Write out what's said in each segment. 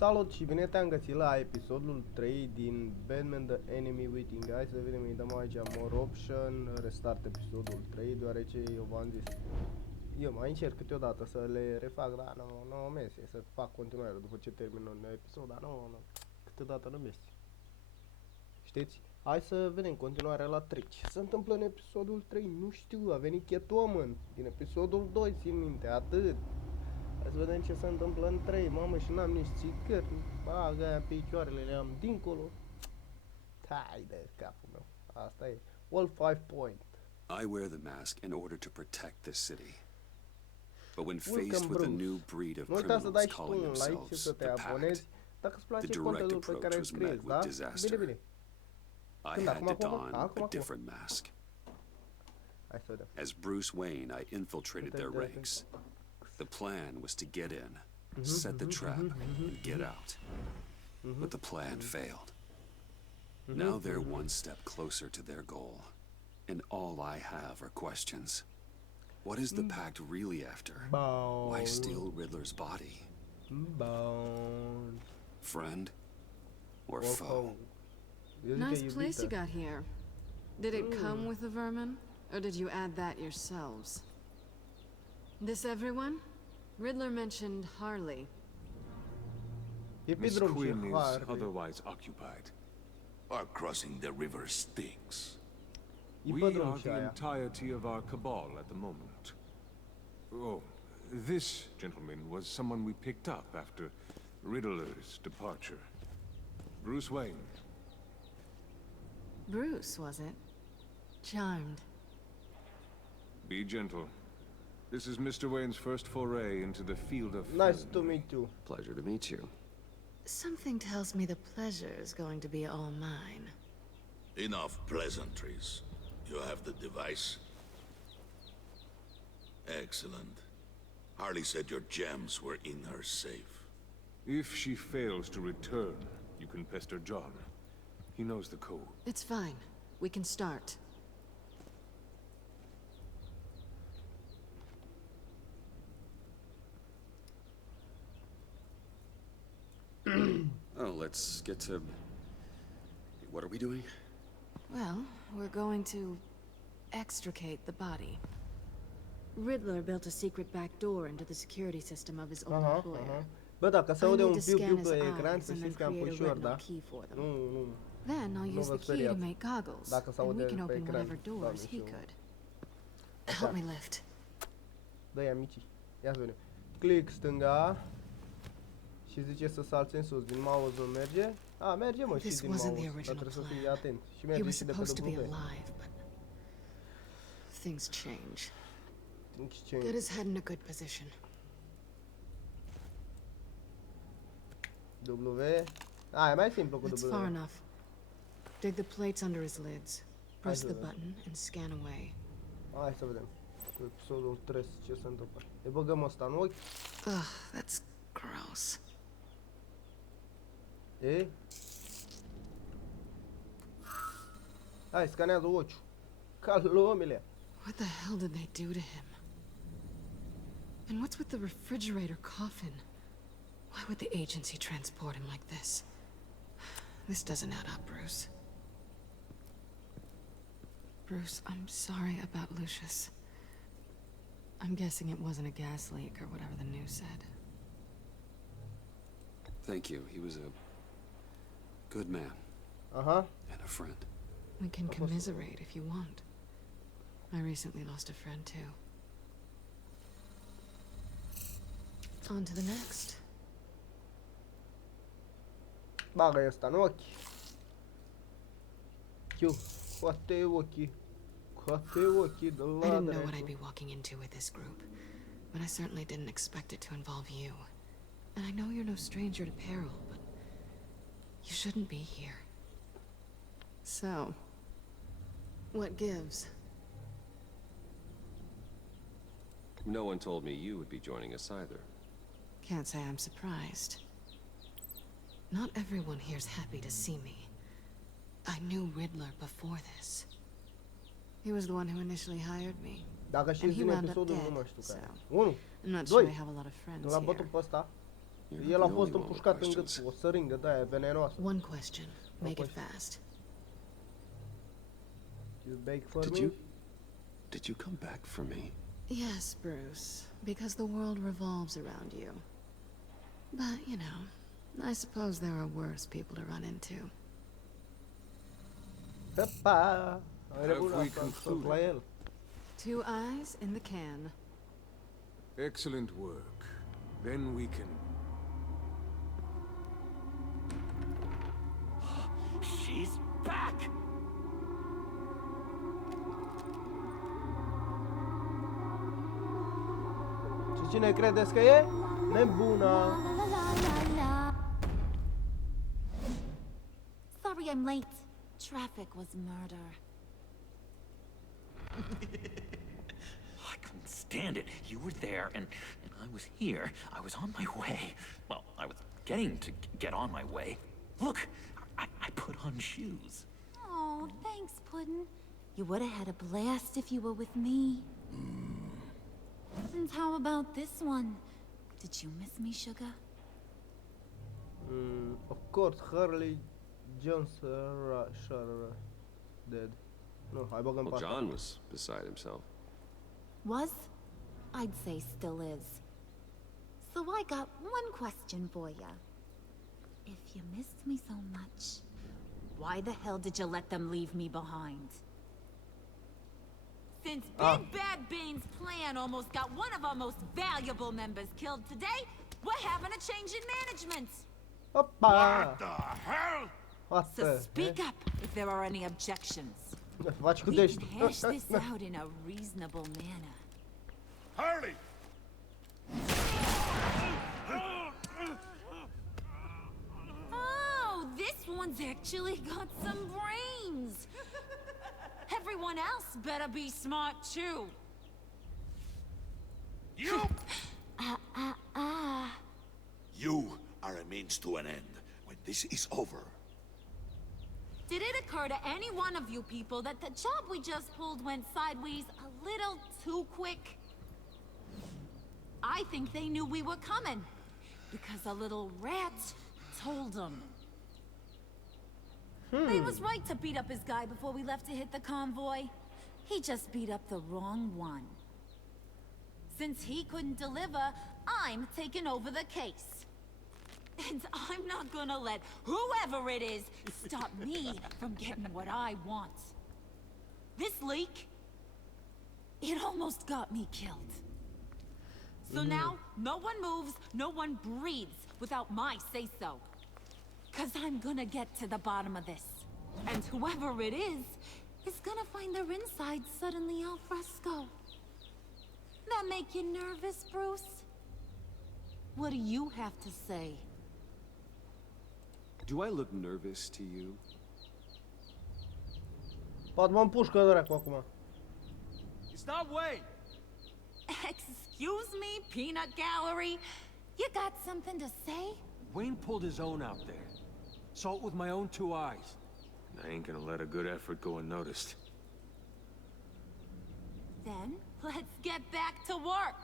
Salut și bine te-am găsit la episodul 3 din Batman The Enemy Waiting. Hai să vedem, îi dăm aici More Option, restart episodul 3, deoarece eu v-am zis, eu mai încerc câteodată să le refac, dar nu merge, să fac continuare după ce termin un episod, dar nu, câteodată nu merge. Știți? Hai să vedem continuarea la 3. Ce se întâmplă în episodul 3? Nu știu, a venit Catwoman din episodul 2, țin minte, atât. Hai să vedem ce se întâmplă în 3, mamă, și n-am nici țigări, bagă aia picioarele, le am dincolo. Hai de capul meu, asta e, all 5 point. I wear the mask in order to protect this city. But when faced with a new breed of criminals calling themselves the Pact, the direct approach was met with disaster. I had to don a different mask. As Bruce Wayne, I infiltrated their ranks. The plan was to get in, set the trap, and get out. But the plan failed. Now they're one step closer to their goal, and all I have are questions. What is the Pact really after? Why steal Riddler's body? Friend or foe? Nice place you got here. Did it come with the vermin, or did you add that yourselves? This everyone? Riddler mentioned Harley. Miss Quinn is otherwise occupied. Our crossing the river Styx. We are the entirety of our cabal at the moment. Oh, this gentleman was someone we picked up after Riddler's departure. Bruce Wayne. Bruce, was it? Charmed. Be gentle. This is Mr. Wayne's first foray into the field of Nice to meet you. Pleasure to meet you. Something tells me the pleasure is going to be all mine. Enough pleasantries. You have the device? Excellent. Harley said your gems were in her safe. If she fails to return, you can pester John. He knows the code. It's fine. We can start. Oh, let's get to... What are we doing? Well, we're going to extricate the body. Riddler built a secret back door into the security system of his old employer. Bă, dacă se aude I un need to piu-piu scan pe his ecran, eyes să and then știți că am create a pușor, retinal da? key for them. Nu. Then I'll use vă the key to speriați. make goggles, Dacă se and we aude can pe open ecran, whatever doors doamne, he știu. could. Help me lift. Dă-i amicii. Ia să vedem. Click stânga. Și zice să salți în sus. Din mouse nu merge. A, merge, mă, și This din wasn't the mouse. Dar original trebuie să fii plan. atent. Și He merge was și de pe supposed to be W. alive, but things change. Think Get his head in a good position. W. A, e mai simplu cu That's W. far enough. Dig the plates under his lids. Press Hai the să vedem. button and scan away. Hai să vedem. Cu episodul 3 ce se întâmplă. Îi băgăm ăsta în ochi. Ugh, that's gross. E? Hai, scanează ochiul. Calomile. What the hell did they do to him? And what's with the refrigerator coffin? Why would the agency transport him like this? This doesn't add up, Bruce. Bruce, I'm sorry about Lucius. I'm guessing it wasn't a gas leak or whatever the news said. Thank you. He was a good man Aha. and a friend. We can commiserate if you want. I recently lost a friend too. On to the next. Bagă ăsta în ochi. Chiu. Scoate ochii. Scoate ochii de I la didn't know what I'd dracu. be walking into with this group, but I certainly didn't expect it to involve you. And I know you're no stranger to peril, but you shouldn't be here. So, what gives? No one told me you would be joining us either. Can't say I'm surprised. Not everyone here's happy to see me. I knew Riddler before this. He was the one who initially hired me. Dacă știți And he din wound up episodul, nu dead, mai știu care. so 1, I'm not 2. sure I have a lot of friends L-am bătut here. pe ăsta. You're not El the a fost only one with împușcat în gât questions. cu o săringă de-aia venenoasă. One question. Make it fast. You beg for Did me? you come back for me? Yes, Bruce, because the world revolves around you. But, you know, I suppose there are worse people to run into. Hepa! Ai Have nebunat we asta, tot concluded? la el. 2 eyes in the can. Excellent work. Then we can... She's back! Și cine credeți că e? Nebuna! Sorry I'm late. Traffic was murder. I couldn't stand it. You were there, and I was here. I was on my way. Well, I was getting to get on my way. Look, I put on shoes. Oh, thanks, Puddin'. You would have had a blast if you were with me. And how about this one? Did you miss me, Sugar? Of course, Harley Johnson dead. Nu, hai băgăm Well, pe asta. John was beside himself. Was? I'd say still is. So I got one question for ya. If you missed me so much, why the hell did you let them leave me behind? Since Big Bad Bane's plan almost got one of our most valuable members killed today, we're having a change in management. Opa! The hell? What So the speak heck? up if there are any objections. Faci cu We dești. can hash this out in a reasonable manner. Harley! Oh, this one's actually got some brains. Everyone else better be smart too. You! You are a means to an end. When this is over, Did it occur to any one of you people that the job we just pulled went sideways a little too quick? I think they knew we were coming, because a little rat told them. They was right to beat up his guy before we left to hit the convoy. He just beat up the wrong one. Since he couldn't deliver, I'm taking over the case. And I'm not gonna let whoever it is stop me from getting what I want. This leak, it almost got me killed. So now, no one moves, no one breathes without my say-so. 'Cause I'm gonna get to the bottom of this. And whoever it is gonna find their inside suddenly al fresco. That make you nervous, Bruce? What do you have to say? Do I look nervous to you? Poate mă împușcă dracu acum. Stop, wait! Excuse me, peanut gallery? You got something to say? Wayne pulled his own out there. Saw it with my own 2 eyes. I ain't gonna let a good effort go unnoticed. Then, let's get back to work.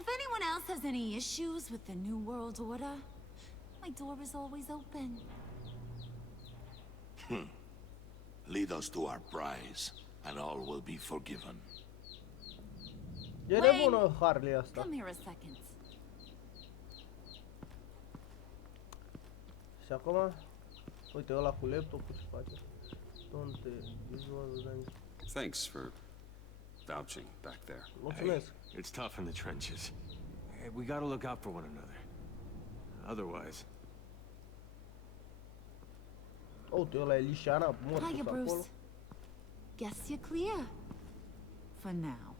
If anyone else has any issues with the New World Order, my door is always open. lead us to our prize, and all will be forgiven. E nebună Harley asta. Come here a second. Și acum, uite ăla cu laptopul ce face. Don't visual design. Thanks for vouching back there. Mulțumesc. It's tough in the trenches. Hey, we gotta look out for one another. Otherwise... Uite, ăla e Lișana, mort Hiya, acolo. Bruce. Guess you're clear. For now.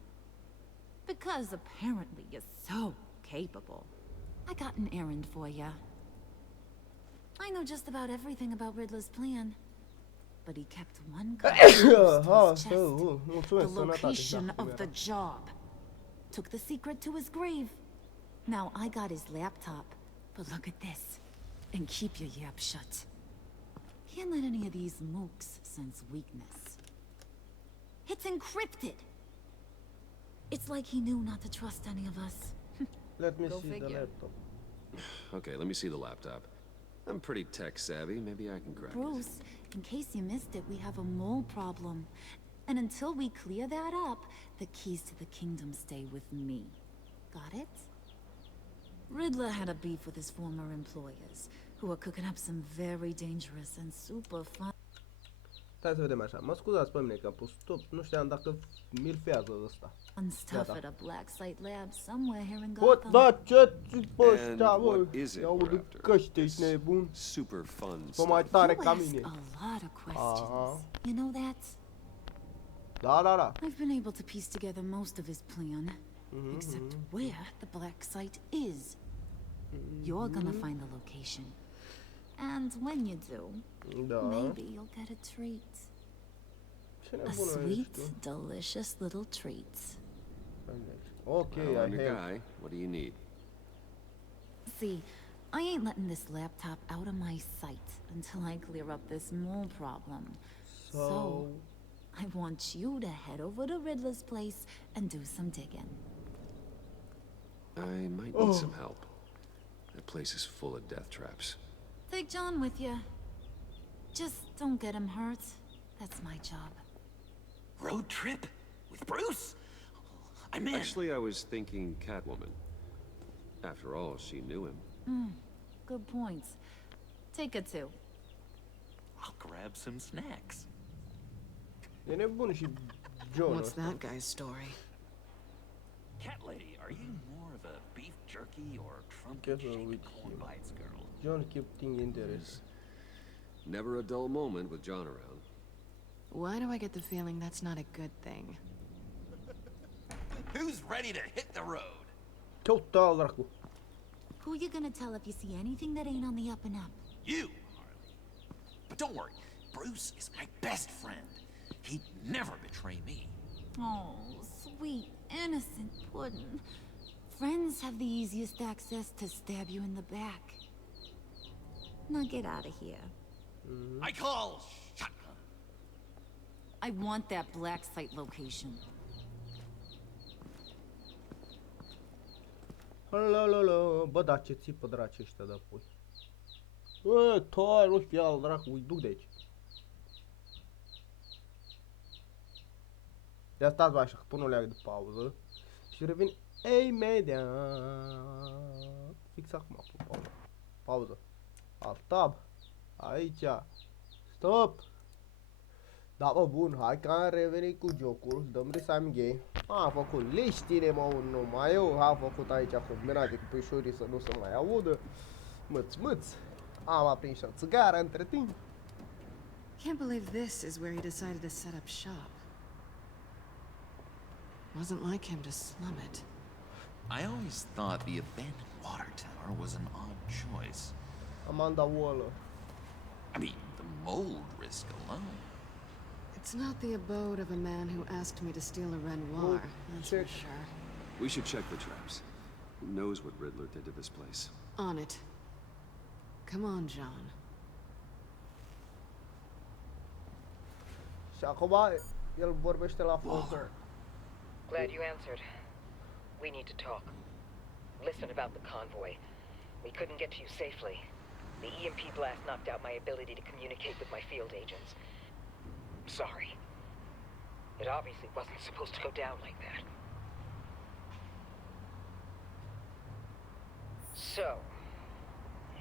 Because apparently you're so capable. I got an errand for you. I know just about everything about Riddler's plan. But he kept one card close to his chest. The Mulțumesc, sănătate. location Da, of the job. Took the secret to his grave. Now I got his laptop. But look at this. And keep your yap shut. Can't let any of these mooks sense weakness. It's encrypted. It's like he knew not to trust any of us. Let me Go see the figure. laptop. Okay, let me see the laptop. I'm pretty tech savvy. Maybe I can crack it. Bruce, in case you missed it, we have a mole problem. And until we clear that up, the keys to the kingdom stay with me. Got it? Riddler had a beef with his former employers, who were cooking up some very dangerous and super fun. Stai să vedem așa. Mă scuzați pe mine că am pus stop. Nu știam dacă milfează ăsta. Stuff at a black site lab somewhere here in Bă, Gotham. da, ce-ți pe And ăștia, bă? what is it Ia we're uite after? căște, ești nebun. Super fun Bă, mai stuff. tare You ca ask mine. a lot of questions. You know that? Da, da, da. I've been able to piece together most of his plan, except where the black site is. You're gonna find the location. And when you do, Da. maybe you'll get a treat. Ce A nebună sweet, ești tu? delicious little treat. Ok, Well, I I'm your have. guy. What do you need? See, I ain't letting this laptop out of my sight until I clear up this mole problem. So, I want you to head over to Riddler's place and do some digging. I might need some help. That place is full of death traps. Take John with you. Just don't get him hurt. That's my job. Road trip? With Bruce? I'm in. Actually, I was thinking Catwoman. After all, she knew him. Good points. Take her too. I'll grab some snacks. E nebun și John What's ăsta. that guy's story? Cat lady, are you more of a beef jerky or Careful trumpet-shaped with corn him. bites girl? John keeping interest. Never a dull moment with John around. Why do I get the feeling that's not a good thing? Who's ready to hit the road? Total dracu. Who you gonna tell if you see anything that ain't on the up and up? You, Harley. But don't worry, Bruce is my best friend. He'd never betray me. Oh, sweet, innocent puddin'. Friends have the easiest access to stab you in the back. Now get out of here. I call shotgun. I want that black site location. Lololo, bă, da, ce țipă draci ăștia de apoi. Bă, toi, nu știu, al dracu, îi duc de aici. Ia stați bă, așa, până o leagă de pauză. Și revin imediat. Fix acum, pun pauză. Pauză. Alt tab. Aici. Stop. Da, bă, bun, hai că am revenit cu jocul, dăm resume game. Am făcut liștine, mă, numai eu, am făcut aici combinație cu peșorii să nu se mai audă. Mâț. Am aprins și o țigară între timp. Can't believe this is where he decided to set up shop. Wasn't like him to slum it. I always thought the abandoned water tower was an odd choice. Amanda Waller. I mean, the mold risk alone. It's not the abode of a man who asked me to steal a Renoir, that's for sure. We should check the traps. Who knows what Riddler did to this place? On it. Come on, John. Și acum el vorbește la Fokker. Glad you answered. We need to talk. Listen about the convoy. We couldn't get to you safely. The EMP blast knocked out my ability to communicate with my field agents. Sorry. It obviously wasn't supposed to go down like that. So,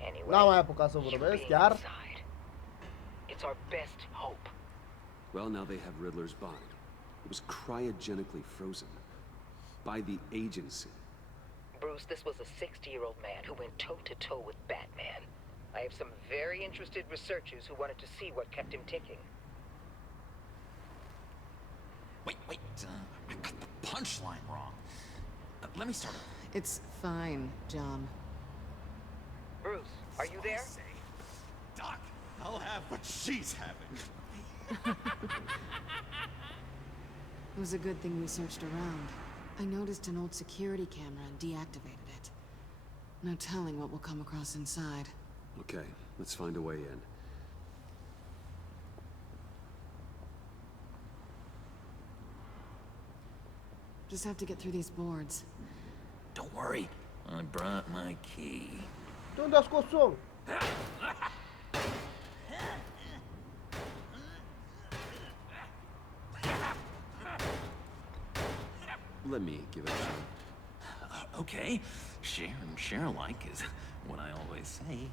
anyway, N-am mai apucat să you vorbesc, being chiar. inside, it's our best hope. Well, now they have Riddler's body. It was cryogenically frozen. By the agency. Bruce, this was a 60-year-old man who went toe-to-toe with Batman. I have some very interested researchers who wanted to see what kept him ticking. Wait, I got the punchline wrong. Let me start over. It's fine, John. Bruce, are you there? Doc, I'll have what she's having. It was a good thing we searched around. I noticed an old security camera and deactivated it. No telling what we'll come across inside. Okay, let's find a way in. Just have to get through these boards. Don't worry, I brought my key. De unde a scos-o? Let me give it a shot. Okay. Share and share alike is what I always say.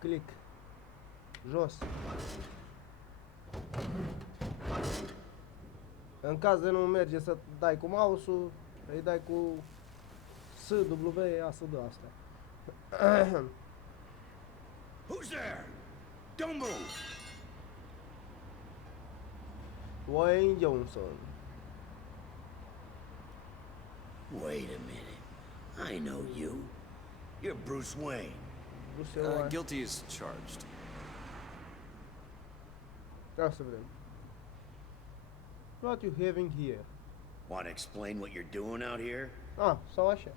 Click. Jos. În caz de nu merge să dai cu mouse-ul, îi dai cu S, W, A, S, D, astea. Who's there? Don't move! Wayne Johnson. Wait a minute. I know you. You're Bruce Wayne. Bruce Wayne. Guilty as charged. Ia să vedem. What you having here? Want to explain what you're doing out here? Ah, sau așa.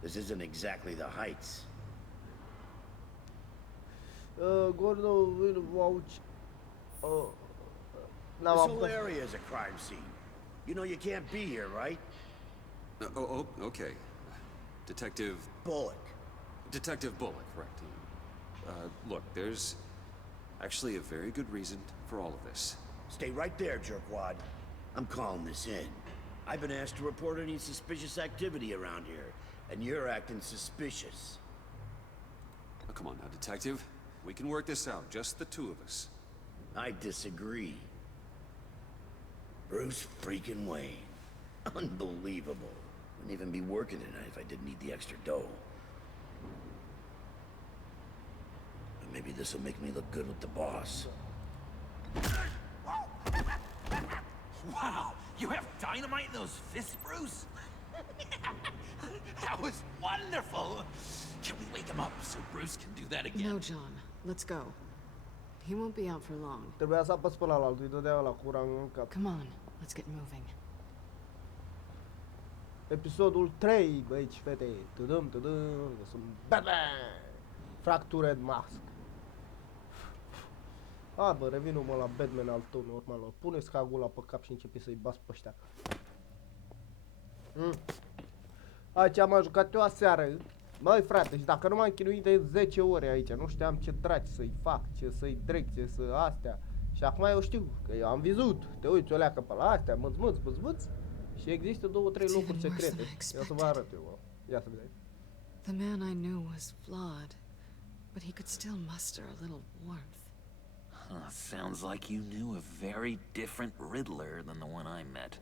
This isn't exactly the Heights. Gordo will watch. This whole area is a crime scene. You know you can't be here, right? Okay. Detective Bullock. Detective Bullock, correct. Look, there's actually a very good reason for all of this. Stay right there, jerkwad. I'm calling this in. I've been asked to report any suspicious activity around here, and you're acting suspicious. Oh, come on now, Detective. We can work this out, just the two of us. I disagree. Bruce freaking Wayne. Unbelievable. Wouldn't even be working tonight if I didn't need the extra dough. But maybe this will make me look good with the boss. Wow! You have dynamite in those fists, Bruce? That was wonderful! Can we wake him up so Bruce can do that again? No, John. Let's go. He won't be out for long. Trebuia să apăs pe ăla altul, îi dădea ăla cu rang în cap. Come on, let's get moving. Episodul 3, băici, fete. Tudum, sunt Batman! Fractured Masc. Bă, revin-mă la Batman al tău, normal. Pune-ți cagula pe cap și începe să-i bas pe ăștia. Aici am jucat eu aseară. Băi, frate, și dacă nu m-am chinuit de 10 ore aici, nu știam ce draci să-i fac, ce să-i drec, ce să astea. Și acum eu știu, că eu am vizut. Te uiți o leacă pe la astea, măț, și există 2-3 locuri secrete. Ia să vă arăt eu, ia să vedeți. The man I knew was flawed, but he could still muster a little warmth. Sounds like you knew a very different Riddler than the one I met.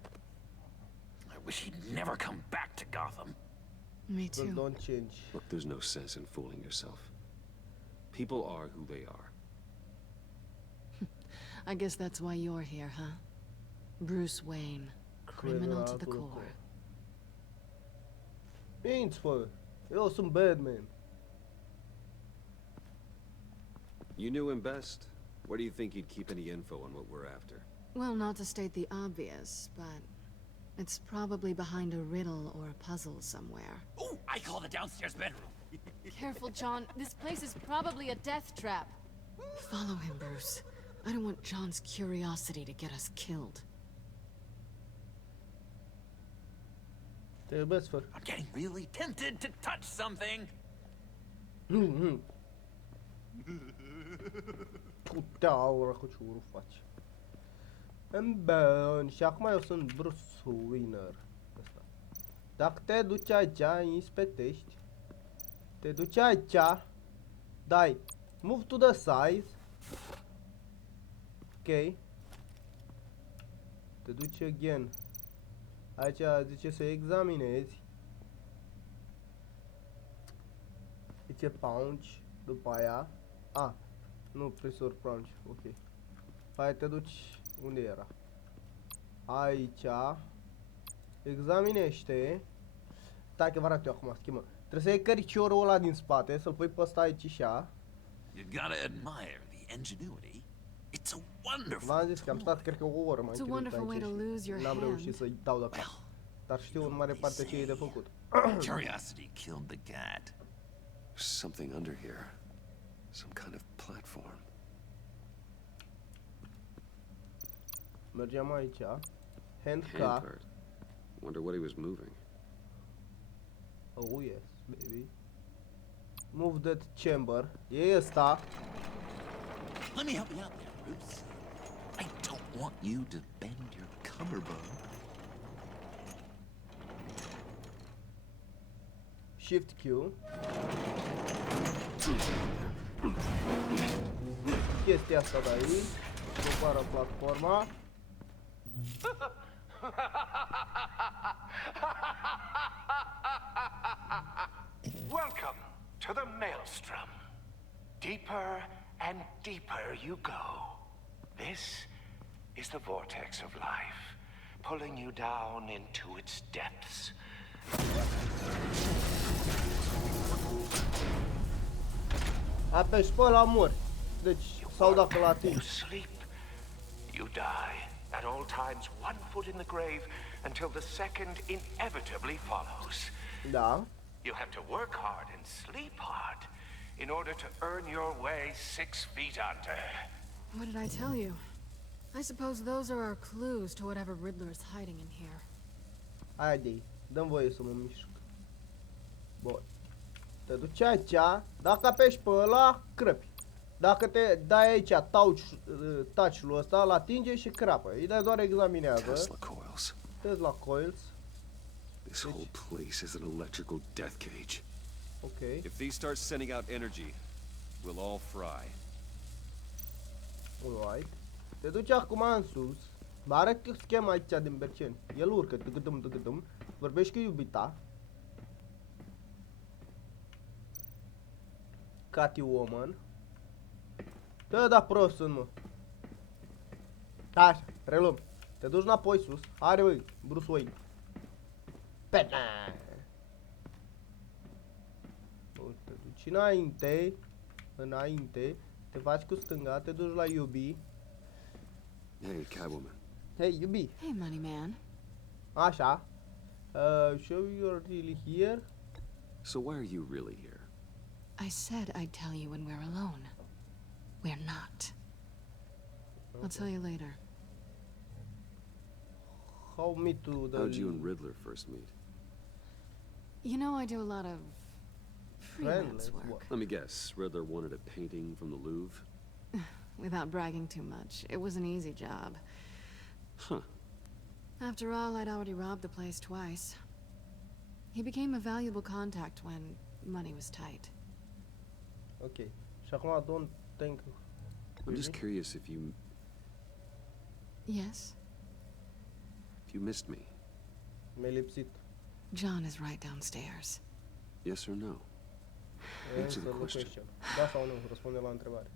I wish he'd never come back to Gotham. Me too. Well, don't change. Look, there's no sense in fooling yourself. People are who they are. I guess that's why you're here, huh? Bruce Wayne, criminal to the core. Minți, fă! Eu sunt Batman. You knew him best. Where do you think he'd keep any info on what we're after? Well, not to state the obvious, but it's probably behind a riddle or a puzzle somewhere. Oh, I call the downstairs bedroom. Careful, John. This place is probably a death trap. Follow him, Bruce. I don't want John's curiosity to get us killed. Te iubesc, fă. I'm getting really tempted to touch something. Putea aură cu ciurul faci. Bun, și acum eu sunt Bruce Wayne. Dacă te duci aici, inspectești. Te duci aici, dai move to the side. Ok. Te duci again. Aici zice să examinezi. Zice punch, după aia. Nu, presor punch, ok. Hai, te duci, unde era? Aici. Examinește. Stai că vă arăt eu acum, schimbă. Trebuie să iei căriciorul ăla din spate, să-l pui pe ăsta aici și așa. You gotta admire the ingenuity. It's a wonderful. V-am zis că am stat, cred că o oră mai chinuit aici și n-am reușit să-i dau de cap. Dar știu în mare parte ce e de făcut. Curiosity killed the cat. Something under here. Some kind of platform. Mergem aici. Handcar. Handcart. Wonder what he was moving. Oh yes, baby. Move that chamber. E ăsta. Let me help you out there, Bruce. I don't want you to bend your cummerbund. Shift Q. Chestia asta de aici. Coboară platforma. Welcome to the Maelstrom. Deeper and deeper you go. This is the vortex of life, pulling you down into its depths. Apeși pe ăla mori. Deci, sau dacă la atingi. You sleep, you die. At all times, one foot in the grave until the second inevitably follows. Da. You have to work hard and sleep hard in order to earn your way 6 feet under. What did I tell you? I suppose those are our clues to whatever Riddler is hiding in here. Haide, dăm voie să mă mișc. Bun. Te duci aici, dacă apeși pe ăla, crăpi. Dacă te dai aici touch-ul ăsta, îl atinge și crapă. Îi dai doar examinează. Tesla coils. Tesla coils. This whole place is an electrical death cage. Okay. If these start sending out energy, we'll all fry. Alright. Te duci acum în sus. Mă arăt schema aici din Berceni. El urcă, tăgădăm. Vorbești cu iubita. Catwoman. Da, prost sunt, mă. Așa, reluăm. Te duci înapoi sus. Are, băi, Bruce Wayne. Pena. Te duci înainte. Te faci cu stânga, te duci la iubi. Hey, Catwoman. Hey, iubi. Hey, money man. Așa. Show you're really here. So why are you really here? I said I'd tell you when we're alone. We're not. I'll tell you later. How me to the... How'd you and Riddler first meet? You know, I do a lot of freelance work. Let me guess, Riddler wanted a painting from the Louvre? Without bragging too much, it was an easy job. Huh. After all, I'd already robbed the place twice. He became a valuable contact when money was tight. Okay. Și acum don't think... I'm just curious if you... Yes? If you missed me. Mi-ai lipsit. John is right downstairs. Yes or no? Answer the question. Da sau nu? Răspunde la întrebare.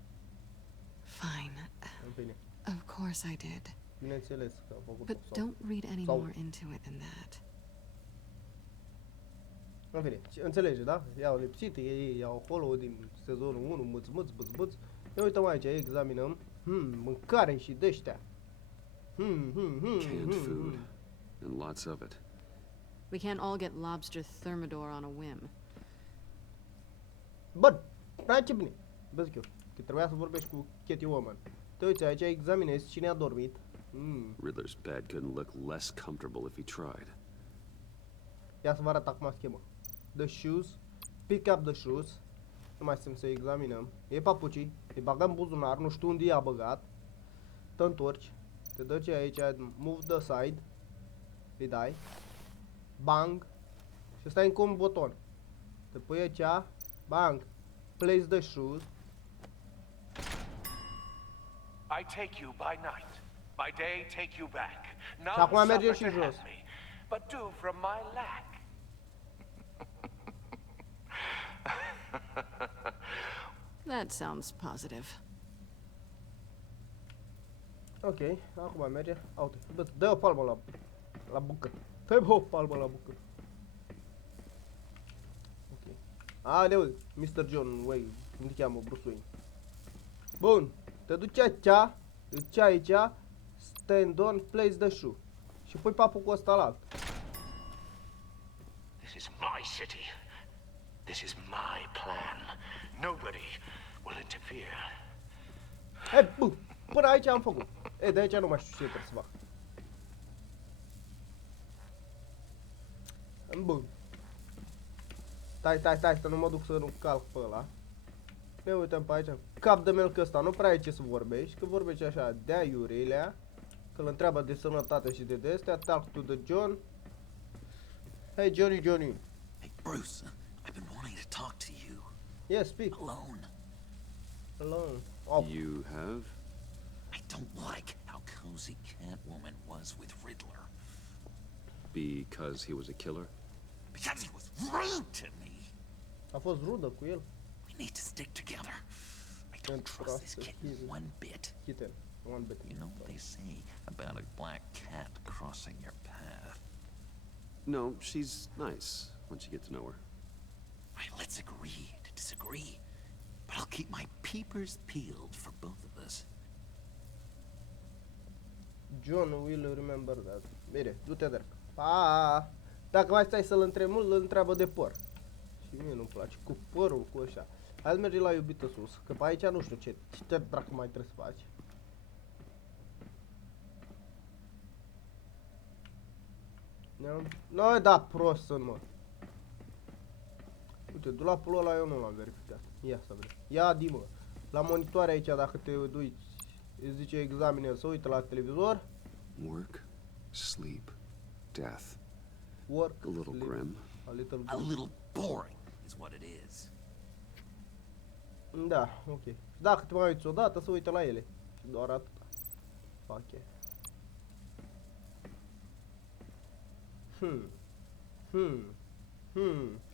Fine. În fine. Of course I did. Bineînțeles că am făcut-o. But don't read any more into it than that. În fine, înțelege, da? I-au lipsit, ei iau acolo din sezonul 1, mâț, băț. Ne uităm aici, examinăm. Mâncare și de-aștia. Canned food. And lots of it. We can't all get lobster thermidor on a whim. Bun, hai ce bine. Vă zic eu, că trebuia să vorbești cu Catwoman. Te uiți aici, examinezi cine a dormit. Riddler's bed couldn't look less comfortable if he tried. Ia să vă arăt acum schema. The shoes, pick up the shoes. Nu mai suntem să examinăm. E papucii, îi bagăm în buzunar, nu știu unde i-a băgat. Te întorci, te duci aici, move the side. Îi dai. Bang. Și stai încă un buton. Te pui aici, bang. Place the shoes. I take you by night. By day take you back. Și acum mergem None și suffer to jos. have me, but do from my lack. That sounds positive. Ok, acum merge. Uite, bă, dă o palmă la bucă. Dă o palmă la bucă. Ok. Aleu, Mr. John Wayne, cum te cheamă, Bruce Wayne. Bun, te duci aici, stand on, place the shoe. Și pui papucul ăsta la alt. This is my city. This is my plan. Nobody will interfere. Hey, bu! Până aici am făcut. E, de aici nu mai știu ce trebuie să fac. Bun. Stai, să nu mă duc să nu calc pe ăla. Ne uităm pe aici. Cap de melc ăsta, nu prea ai ce să vorbești, că vorbești așa de aiurilea. Că îl întreabă de sănătate și de astea. Talk to the John. Hey, Johnny. Hey, Bruce, I've been wanting to talk to you. Yes, speak. Alone. Oh. You have? I don't like how cozy Catwoman was with Riddler. Because he was a killer? Because he was rude to me. A fost rudă cu el. We need to stick together. I don't trust this kitten one bit. You know what they say about a black cat crossing your path? No, she's nice once you get to know her. Right, let's agree to disagree. But I'll keep my peepers peeled for both of us. John will remember that. Bine, du-te drept. Pa! Dacă mai stai să-l întrebi mult, îl întreabă de păr. Și mie nu-mi place cu părul, cu ăștia. Hai să mergem la iubită sus, că pe aici nu știu ce dracu mai trebuie să faci. Noi da prost sunt, mă. Uite, dulapul ăla eu nu l-am verificat. Ia să vedem. Ia di, mă. La monitoare aici, dacă te uiți, îți zice examine, să uită la televizor. Work, sleep, death. Work, a little sleep, grim. A little boring is what it is. Da, ok. Dacă te mai uiți odată, să uită la ele. Și doar atât. Ok.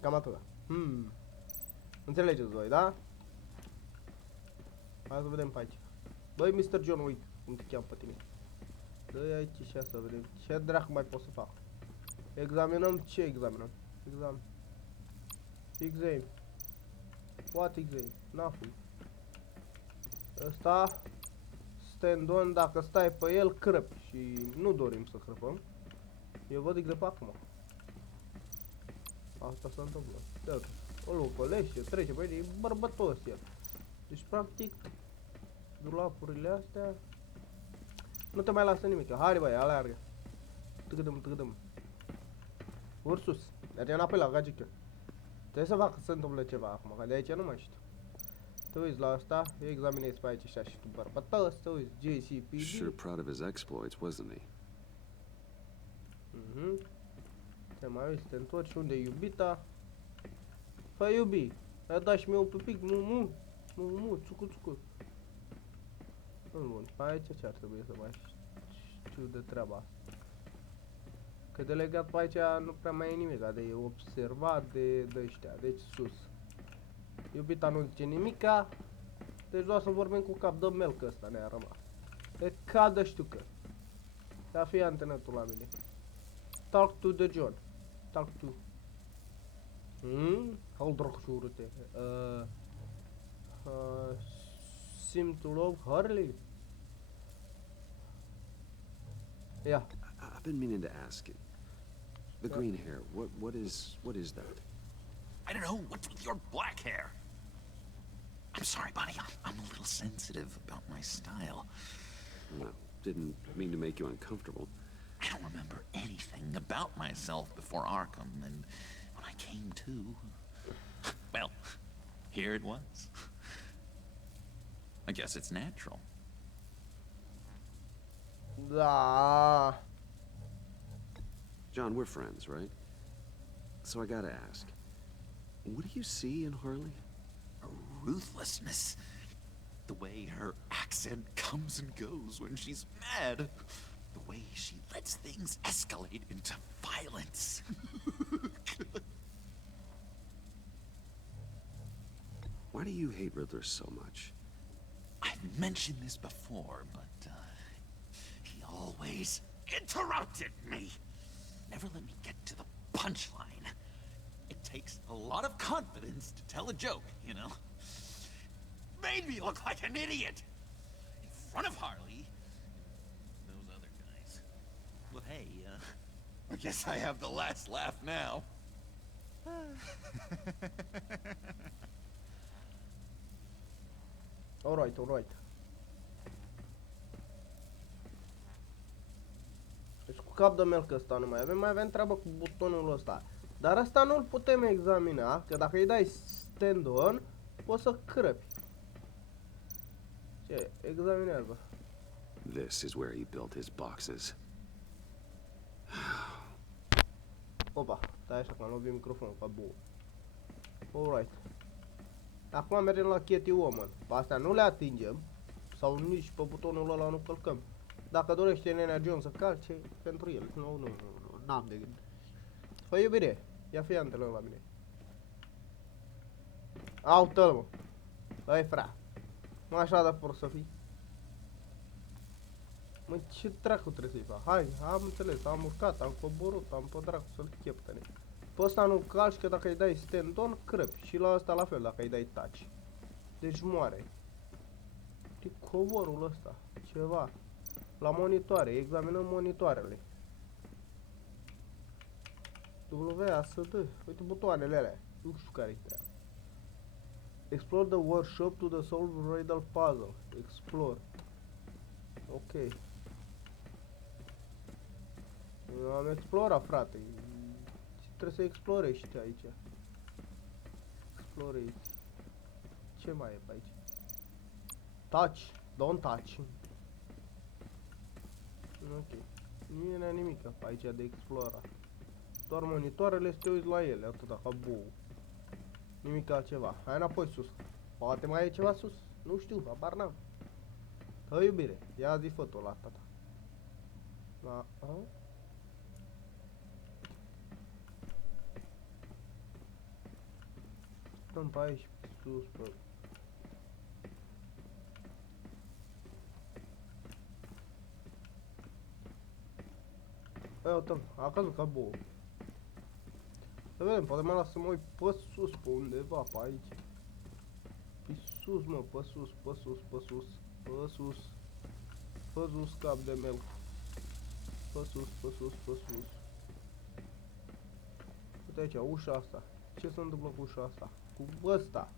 Cam atât. Înțelegeți voi, da? Hai să vedem pe aici. Băi, Mr. John, uite cum te cheamă pe tine. Dă-i aici și să vedem ce dracu mai pot să fac. Examinăm ce examinăm? Exam. What exam? Nothing. Ăsta stand on, dacă stai pe el, crăpi. Și nu dorim să crăpăm. Eu văd grăpa acum. Asta se întâmplă. Uite, o lupălește, trece, băi, e bărbătos el. Deci, practic, dulapurile astea nu te mai lasă nimic. Hai, băi, aleargă. Tâgădăm. Ursus, merge înapoi la gagică. Trebuie să fac să întâmple ceva acum, că de aici nu mai știu. Te uiți la asta, examinezi pe aici așa și tu bărbătos, te uiți JCPD. Sure proud of his exploits, wasn't he? Te mai uiți, te întorci, unde e iubita? Păi iubi, ai dat și mie un pipic, mu, țucu. Bun, pe aici ce ar trebui să mai știu de treaba asta? Că de legat pe aici nu prea mai e nimic, de observat de ăștia, deci sus. Iubita nu zice nimica, deci doar să vorbim cu cap de melc ăsta ne-a rămas. E cadă știu că. Dar fii antenatul la mine. Talk to the John. Talk to. How drogșurute. Seem to love Harley. Yeah. I've been meaning to ask it. The green hair, what is that? I don't know, what's with your black hair? I'm sorry, buddy, I'm a little sensitive about my style. Well, didn't mean to make you uncomfortable. I don't remember anything about myself before Arkham, and when I came to, well, here it was. I guess it's natural. Da. John, we're friends, right? So I gotta ask, what do you see in Harley? A ruthlessness. The way her accent comes and goes when she's mad. The way she lets things escalate into violence. Why do you hate Riddler so much? I've mentioned this before, but he always interrupted me. Never let me get to the punchline. It takes a lot of confidence to tell a joke, you know? Made me look like an idiot in front of Harley and those other guys. Well, hey, I guess I have the last laugh now. Alright. Deci cu cap de melc ăsta nu mai avem treabă cu butonul ăsta. Dar asta nu-l putem examina, că dacă îi dai stand-on, poți să crăpi. Ce? Examinează. This is where he built his boxes. Opa, stai așa că am lovit microfonul ca bou. Alright. Acum mergem la Katie Woman. Pe astea nu le atingem. Sau nici pe butonul ăla nu călcăm. Dacă dorește Indiana Jones să calce, pentru el. Nu, n-am de gând. Fă iubire, ia fii antele la mine. Aută-l, mă. Hai, fra. Nu așa de por să fii. Mă, ce dracu trebuie să-i fac? Hai, am înțeles, am urcat, am coborât, am pe dracu să-l cheptăne. Pe ăsta nu calci, că dacă îi dai stand-on, crăpi. Și la ăsta la fel, dacă îi dai touch. Deci moare. De covorul ăsta, ceva. La monitoare, examinăm monitoarele. WASD, uite butoanele alea. Nu știu care-i treaba. Explore the workshop to the solve riddle puzzle. Explore. Ok. Eu am explorat, frate. Trebuie să explorești aici. Explorezi. Ce mai e pe aici? Touch. Don't touch. Ok. Nu e nimic pe aici de explorat. Doar monitoarele să te uiți la ele, atâta, ca bou. Nimic altceva. Hai înapoi sus. Poate mai e ceva sus. Nu știu, habar n-am. Hă, iubire, ia zi foto la tata. La... A? Stăm pe aici, sus, pe... Ia uite-l, a căzut ca bou. Să vedem, poate mă las să mă uit pe sus, pe undeva, pe aici. Pe sus, mă, pe sus, pe sus, pe sus, pe sus. Pe sus, cap de melc. Pe sus, pe sus, pe sus. Uite aici, ușa asta. Ce se întâmplă cu ușa asta? Cu ăsta.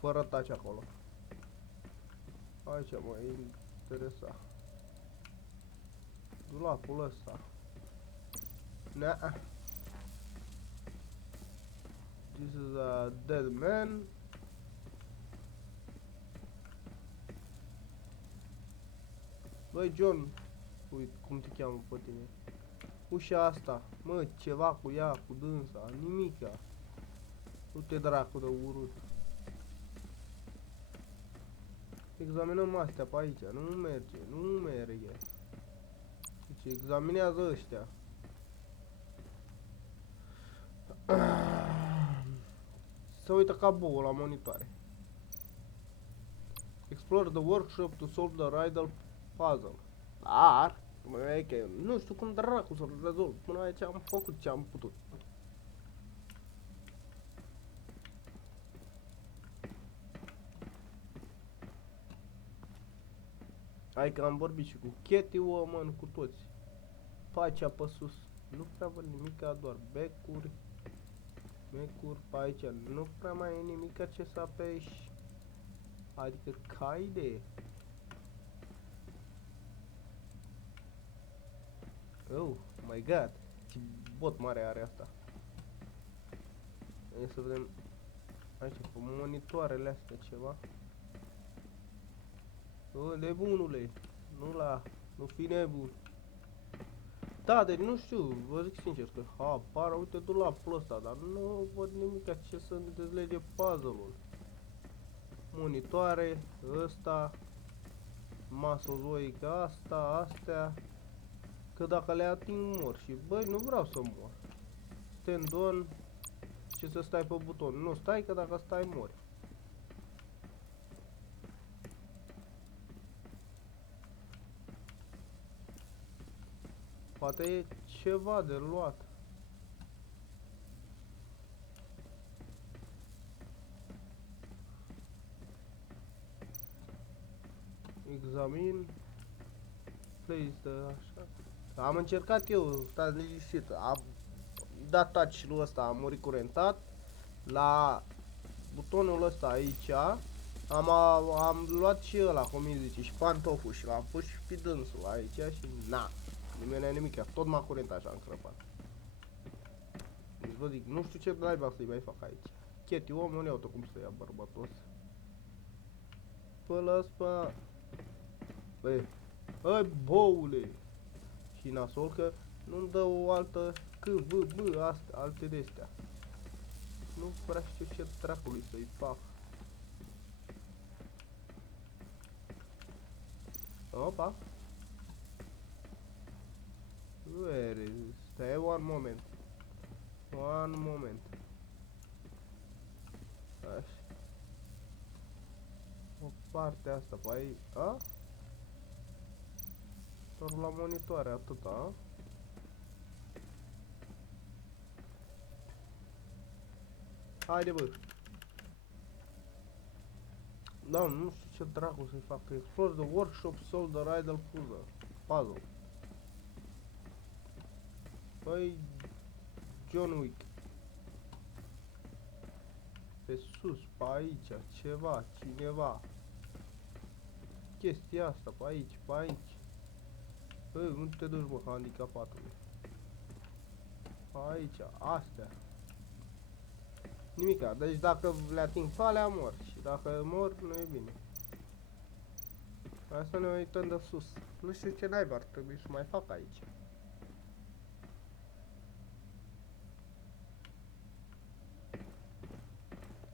Fără taci acolo. Aici mă interesa. Dulapul ăsta. Nea. This is a dead man. Băi, John, uite cum te cheamă pe tine. Ușa asta, mă, ceva cu ea, cu dânsa, nimica. Nu te dracu de urât. Examinăm astea pe aici, nu merge, nu merge. Deci examinează ăștia. Se uită ca bou la monitoare. Explore the workshop to solve the riddle puzzle. Dar, e că nu știu cum dracu să-l rezolv. Până aici am făcut ce am putut. Hai că am vorbit și cu Katie Woman, cu toți. Pacea pe sus. Nu prea văd nimica, doar becuri. Becuri pe aici. Nu prea mai e nimica ce să apeși. Adică ca idee. Oh my god. Ce bot mare are asta. Hai să vedem. Aici pe monitoarele astea ceva. Nebunule, nu fi nebun. Da, deci nu știu, vă zic sincer că habar, uite dulapul ăsta, dar nu văd nimic ce să dezlege puzzle-ul. Monitoare, ăsta, masozoică asta, astea, că dacă le ating mor și băi, nu vreau să mor. Stand-on, ce să stai pe buton, nu stai că dacă stai mori. Poate e ceva de luat. Examin. Place de așa. Am încercat eu, stați liniștit. Am dat touch-ul ăsta, am murit curentat. La butonul ăsta aici Am luat și ăla, cum îi zice, și pantoful și l-am pus și pe dânsul aici și na. Nimeni nimic, tot m-a curent așa încrăpat. Deci vă zic, nu știu ce naiba să-i mai fac aici. Cheti, omul, iau-te cum să ia bărbătos. Pă, lăs-mă. Băi, boule. Și nasol că nu-mi dă o altă astea, alte de-astea. Nu prea știu ce dracului să-i fac. Opa. Where is... Stai one moment. One moment. Așa. O parte asta, pe aici, a? Doar la monitoare, atâta, a? Haide, bă! Da, nu știu ce dracu să-i fac. Explore the workshop, solve the idle puzzle. Păi... John Wick. Pe sus, pe aici, ceva, cineva. Chestia asta, pe aici, pe aici. Băi, unde te duci, mă, handicapatule? Aici, astea. Nimica, deci dacă le ating pe alea, mor. Și dacă mor, nu e bine. Hai să ne uităm de sus. Nu știu ce naiba ar trebui să mai fac aici.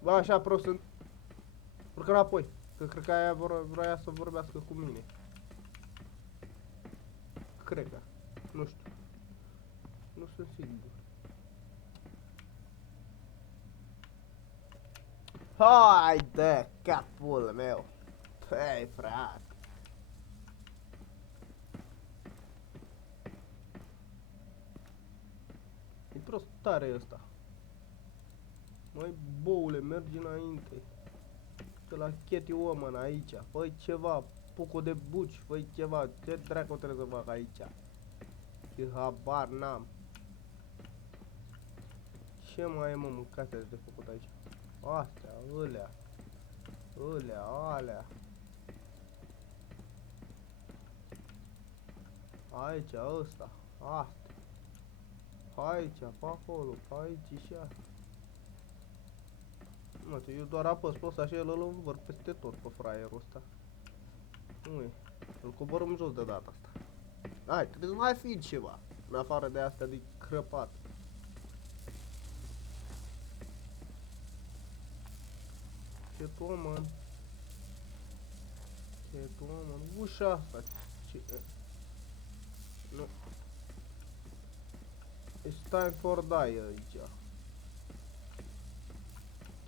Bă, așa prost sunt. Urcă înapoi, că cred că aia vrea să vorbească cu mine. Cred că. Nu știu. Nu sunt sigur. Haide, capul meu. Păi, frate. E prost tare ăsta. Măi, boule, mergi înainte. Că la Cheti Woman aici. Făi ceva, pucu de buci, făi ceva. Ce dracu trebuie să fac aici? Că habar n-am. Ce mai e, mă, mâncatea de făcut aici? Astea, alea. Aici, ăsta, astea. Aici, pe acolo, pe aici și astea. Nu știu, eu doar apăs pe ăsta și el îl învăr peste tot pe fraierul ăsta. Nu e. Îl coborâm jos de data asta. Hai, trebuie să mai fi ceva. În afară de astea de crăpat. Catwoman. Ușa asta. Ce? Nu. It's time for die aici.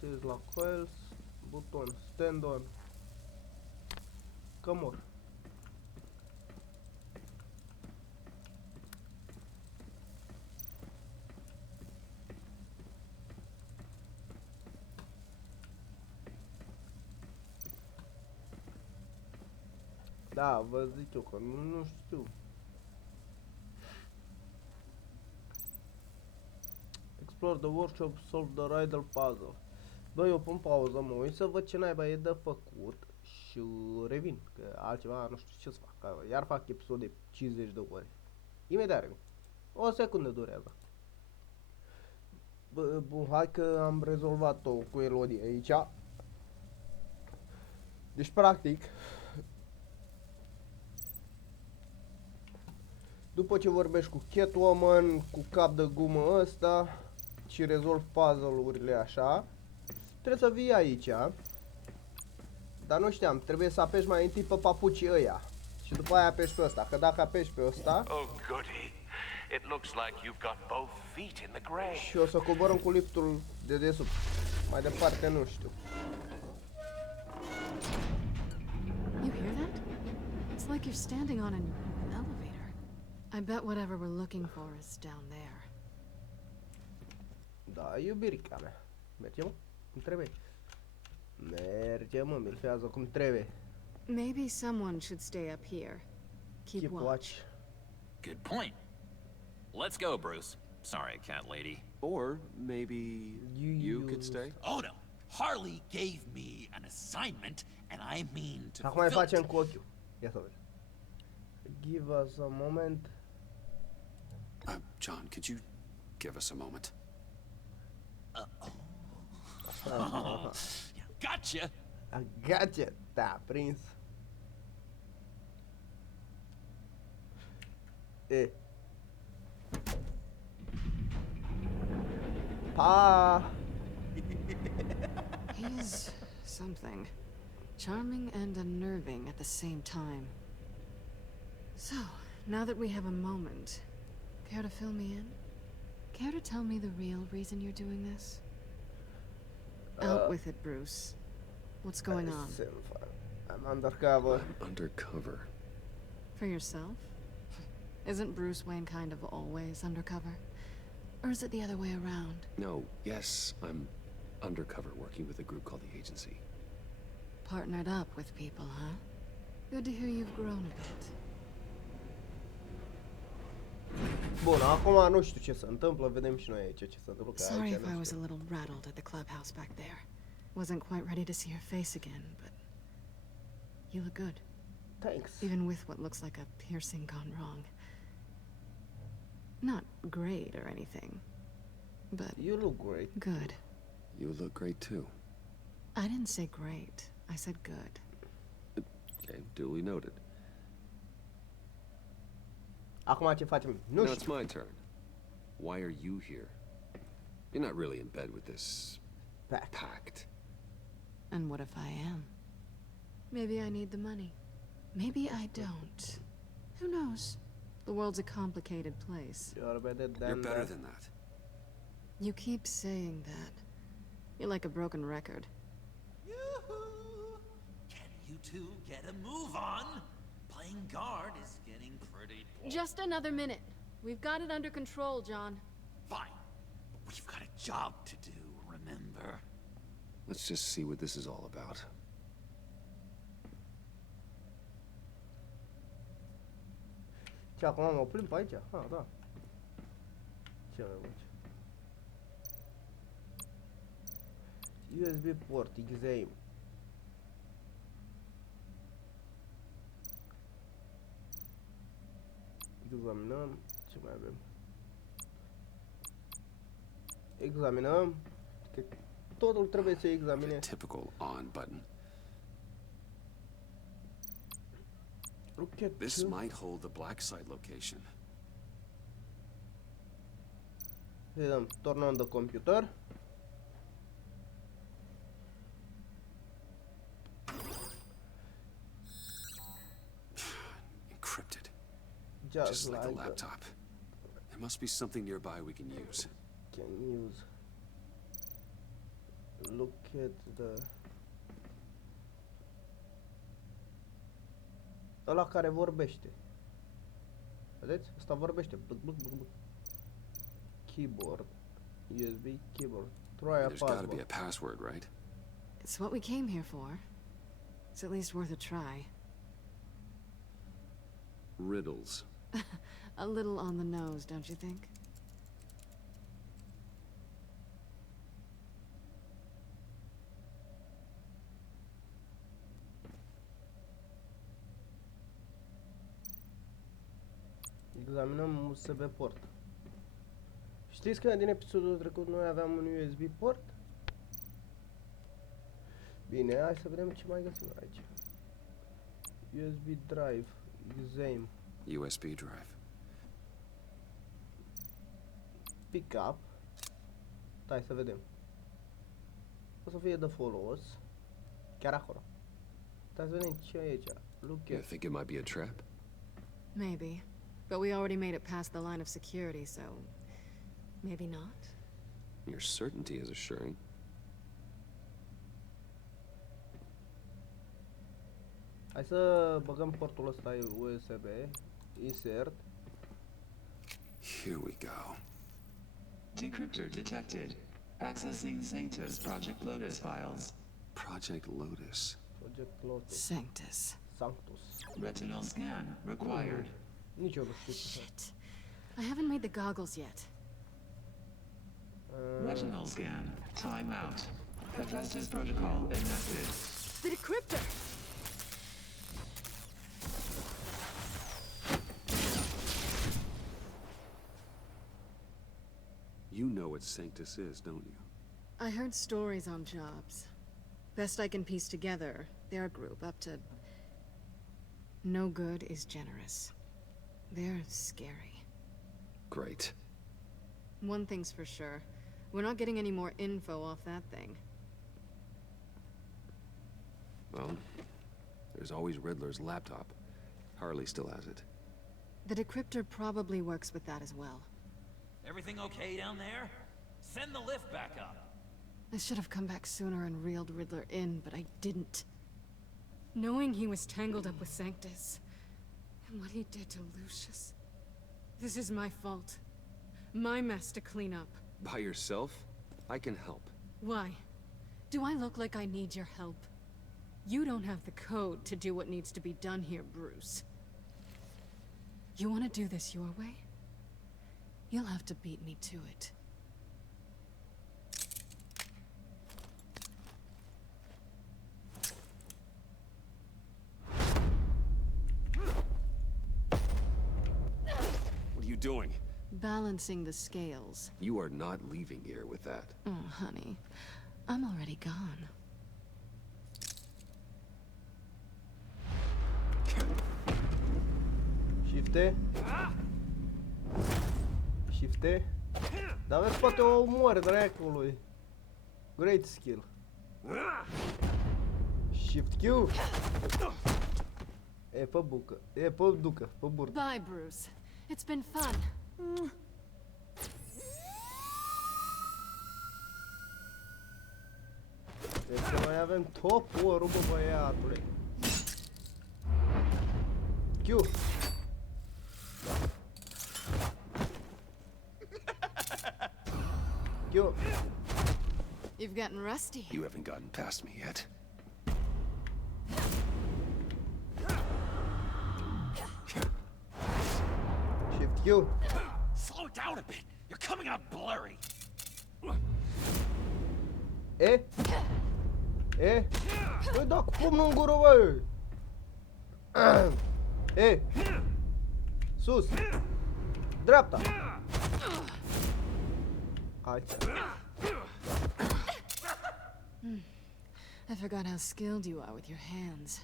Test la coils. Buton. Stand on. Come on. Da, vă zic eu că nu știu. Explore the workshop, solve the riddle puzzle. Bă, eu pun pauză, mă uit să văd ce naiba e de făcut și revin, că altceva nu știu ce să fac, că iar fac episod de 50 de ore. Imediat revin. O secundă durează. Bun, hai că am rezolvat-o cu Elodie aici. Deci, practic, după ce vorbești cu Catwoman, cu cap de gumă ăsta și rezolvi puzzle-urile așa, trebuie să vii aici. Dar nu știam, trebuie să apeși mai întâi pe papucii ăia. Și după aia apeși pe ăsta, că dacă apeși pe ăsta... Oh, goody. It looks like you've got both feet in the grave. Și o să coborăm cu liftul de desubt. Mai departe nu știu. You hear that? It's like you're standing on an elevator. I bet whatever we're looking for is down there. Da, iubirica mea. Merge, mă? Cum trebuie? Merge, mă, milfează cum trebuie. Maybe someone should stay up here. Keep watch. Good point. Let's go, Bruce. Sorry, cat lady. Or maybe you could stay? Oh, no. Harley gave me an assignment, and I mean to Acum mai fulfill facem it. cu ochiul. Ia să vezi. Give us a moment. John, could you give us a moment? Gotcha! Gotcha! Te-a prins. E. Pa! He's something. Charming and unnerving at the same time. So, now that we have a moment, care to fill me in? Care to tell me the real reason you're doing this? Out with it, Bruce. What's going on? I'm undercover. I'm undercover. For yourself? Isn't Bruce Wayne kind of always undercover? Or is it the other way around? No, yes, I'm undercover working with a group called the Agency. Partnered up with people, huh? Good to hear you've grown a bit. Bun, acum nu știu ce se întâmplă, vedem și noi aici ce se întâmplă. Sorry if I was a little rattled at the clubhouse back there. Wasn't quite ready to see your face again, but you look good. Thanks. Even with what looks like a piercing gone wrong. Not great or anything, but you look great. Good. You look great too. I didn't say great. I said good. Okay, duly noted. Acum ce facem? Nu Now it's my turn. Why are you here? You're not really in bed with this pact. And what if I am? Maybe I need the money. Maybe I don't. Who knows? The world's a complicated place. You're better than that. You keep saying that. You're like a broken record. Yoo-hoo! Can you two get a move on? Playing guard is getting pretty boring. Just another minute. We've got it under control, John. Fine. But we've got a job to do, remember? Let's just see what this is all about. Ce, acum mă oprim pe aici? Ah, da. Ce mai faci? USB port, exam. Examinăm. Ce mai avem? Examinăm. Că totul trebuie să examine. Typical on button. This might hold the black site location. Dăm turn on the computer. Encrypted. Just like the laptop. There must be something nearby we can use. Can use. Look at the. Ăla care vorbește. Vedeți? Ăsta vorbește. Keyboard. USB keyboard. Try a There's got to be password. a password, right? It's what we came here for. It's at least worth a try. Riddles. A little on the nose, don't you think? Examinăm USB port. Știți că din episodul trecut noi aveam un USB port? Bine, hai să vedem ce mai găsim aici. USB drive, exam. USB drive. Pick up. Hai să vedem. O să fie de folos. Chiar acolo. Hai să vedem ce e aici. Look You at. think it might be a trap? Maybe. But we already made it past the line of security, so maybe not. Your certainty is assuring. Hai să băgăm portul ăsta USB. Insert. Here we go. Decryptor detected. Accessing Sanctus Project Lotus files. Project Lotus. Project Lotus. Sanctus. Sanctus. Retinal scan required. Nici eu nu știu. Shit. I haven't made the goggles yet. Retinal scan. Time out. Hephaestus protocol enacted. The decryptor! You know what Sanctus is, don't you? I heard stories on jobs. Best I can piece together, their group up to... No good is generous. They're scary. Great. One thing's for sure. We're not getting any more info off that thing. Well, there's always Riddler's laptop. Harley still has it. The decryptor probably works with that as well. Everything okay down there? Send the lift back up. I should have come back sooner and reeled Riddler in, but I didn't. Knowing he was tangled up with Sanctus, and what he did to Lucius. This is my fault. My mess to clean up. By yourself? I can help. Why? Do I look like I need your help? You don't have the code to do what needs to be done here, Bruce. You want to do this your way? You'll have to beat me to it. What are you doing? Balancing the scales. You are not leaving here with that. Oh, honey. I'm already gone. Shift-E. Shift-E. Dar vezi, poate o omor dracului. Great skill. Shift-Q. E pe bucă. E pe ducă. Pe burtă. Bye, Bruce. It's been fun. Deci că noi avem toporul, bă, băiatule. Q. Q. You've gotten rusty. You haven't gotten past me yet. Shift Q. Slow down a bit. You're coming out blurry. E? E? Păi da cu pumnul în gură, bă! E! Sus! Dreapta! Hai. I forgot how skilled you are with your hands.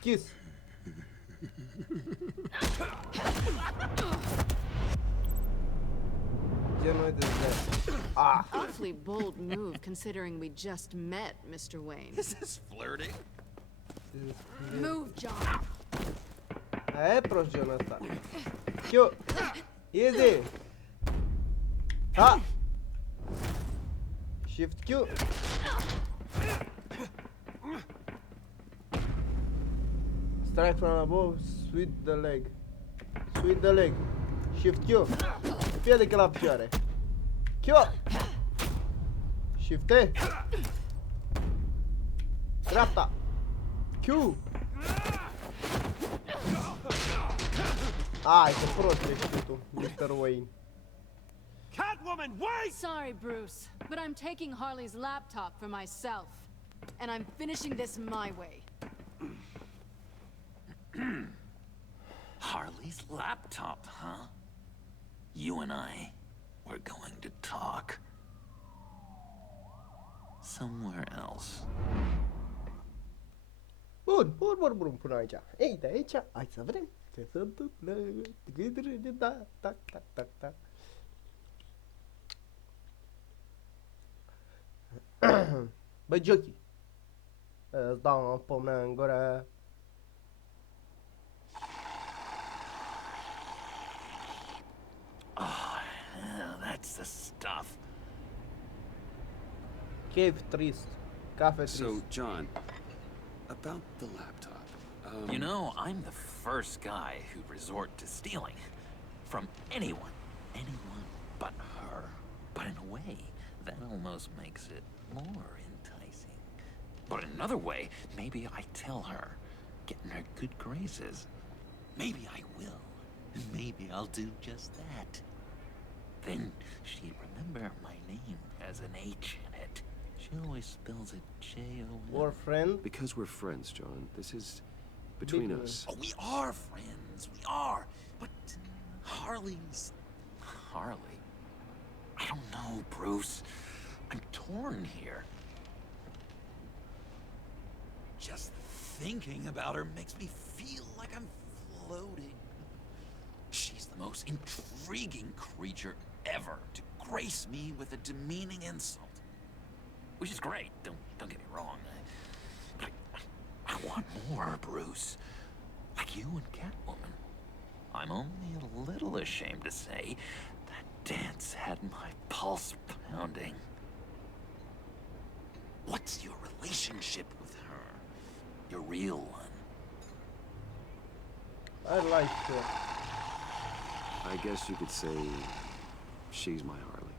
Kiss! Ah. Awfully bold move considering we just met, Mr. Wayne. Is this flirting? Move, John. E prost genul ăsta. Q. Easy. Ha. Shift Q. Strike from above, sweep the leg. Sweep the leg. Shift Q. Piedică la picioare. Q. Shift E. Dreapta. Q. Ai, ce prost ești tu, Mr. Wayne. Catwoman, wait! Sorry, Bruce, but I'm taking Harley's laptop for myself. And I'm finishing this my way. Harley's laptop, huh? You and I, we're going to talk. Somewhere else. Bun, până aici. Ei, de aici, hai să vedem ce se întâmplă. Da, tac, tac, tac, tac. Băi, Jockey, îți dau o pumnă în gură. Oh, that's the stuff. Cave trist. Cafe trist. So, John, about the laptop. You know, I'm the first guy who'd resort to stealing. From anyone. Anyone but her. But in a way, that almost makes it more enticing. But in another way, maybe I tell her, get in her good graces. Maybe I will. Maybe I'll do just that. then she'd remember my name has an H in it. She always spells it J-O-N. We're friends? Because we're friends, John. This is between us. Oh, we are friends. We are. But Harley's... Harley? I don't know, Bruce. I'm torn here. Just thinking about her makes me feel like I'm floating. She's the most intriguing creature ever to grace me with a demeaning insult. Which is great, don't get me wrong. But I want more, Bruce. Like you and Catwoman. I'm only a little ashamed to say that dance had my pulse pounding. What's your relationship with her? Your real one? I like her. I guess you could say she's my Harley.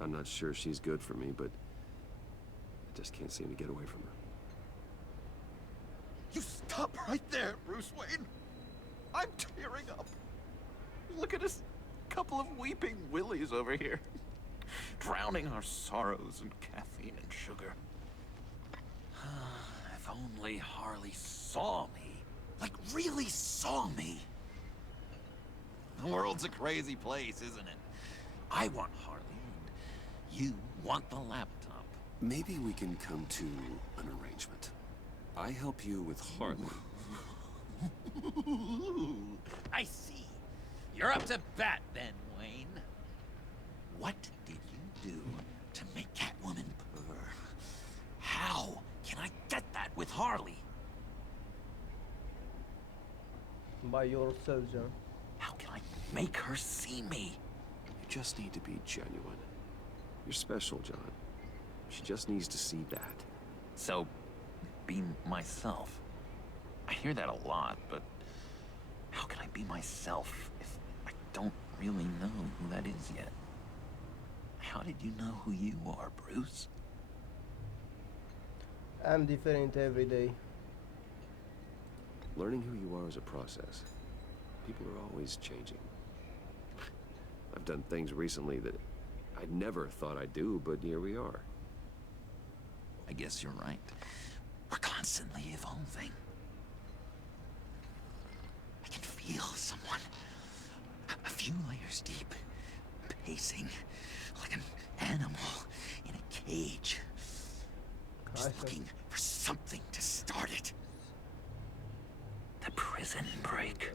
I'm not sure she's good for me, but I just can't seem to get away from her. You stop right there, Bruce Wayne. I'm tearing up. Look at us, couple of weeping willies over here. Drowning our sorrows in caffeine and sugar. If only Harley saw me. Like, really saw me. The world's a crazy place, isn't it? I want Harley, and you want the laptop. Maybe we can come to an arrangement. I help you with Harley. I see. You're up to bat then, Wayne. What did you do to make Catwoman purr? How can I get that with Harley? By yourself, John. How can I make her see me? You just need to be genuine. You're special, John. She just needs to see that. So, be myself. I hear that a lot, but how can I be myself if I don't really know who that is yet? How did you know who you are, Bruce? I'm different every day. Learning who you are is a process. People are always changing. I've done things recently that I never thought I'd do, but here we are. I guess you're right. We're constantly evolving. I can feel someone a few layers deep, pacing like an animal in a cage. Just looking for something to start it. The prison break.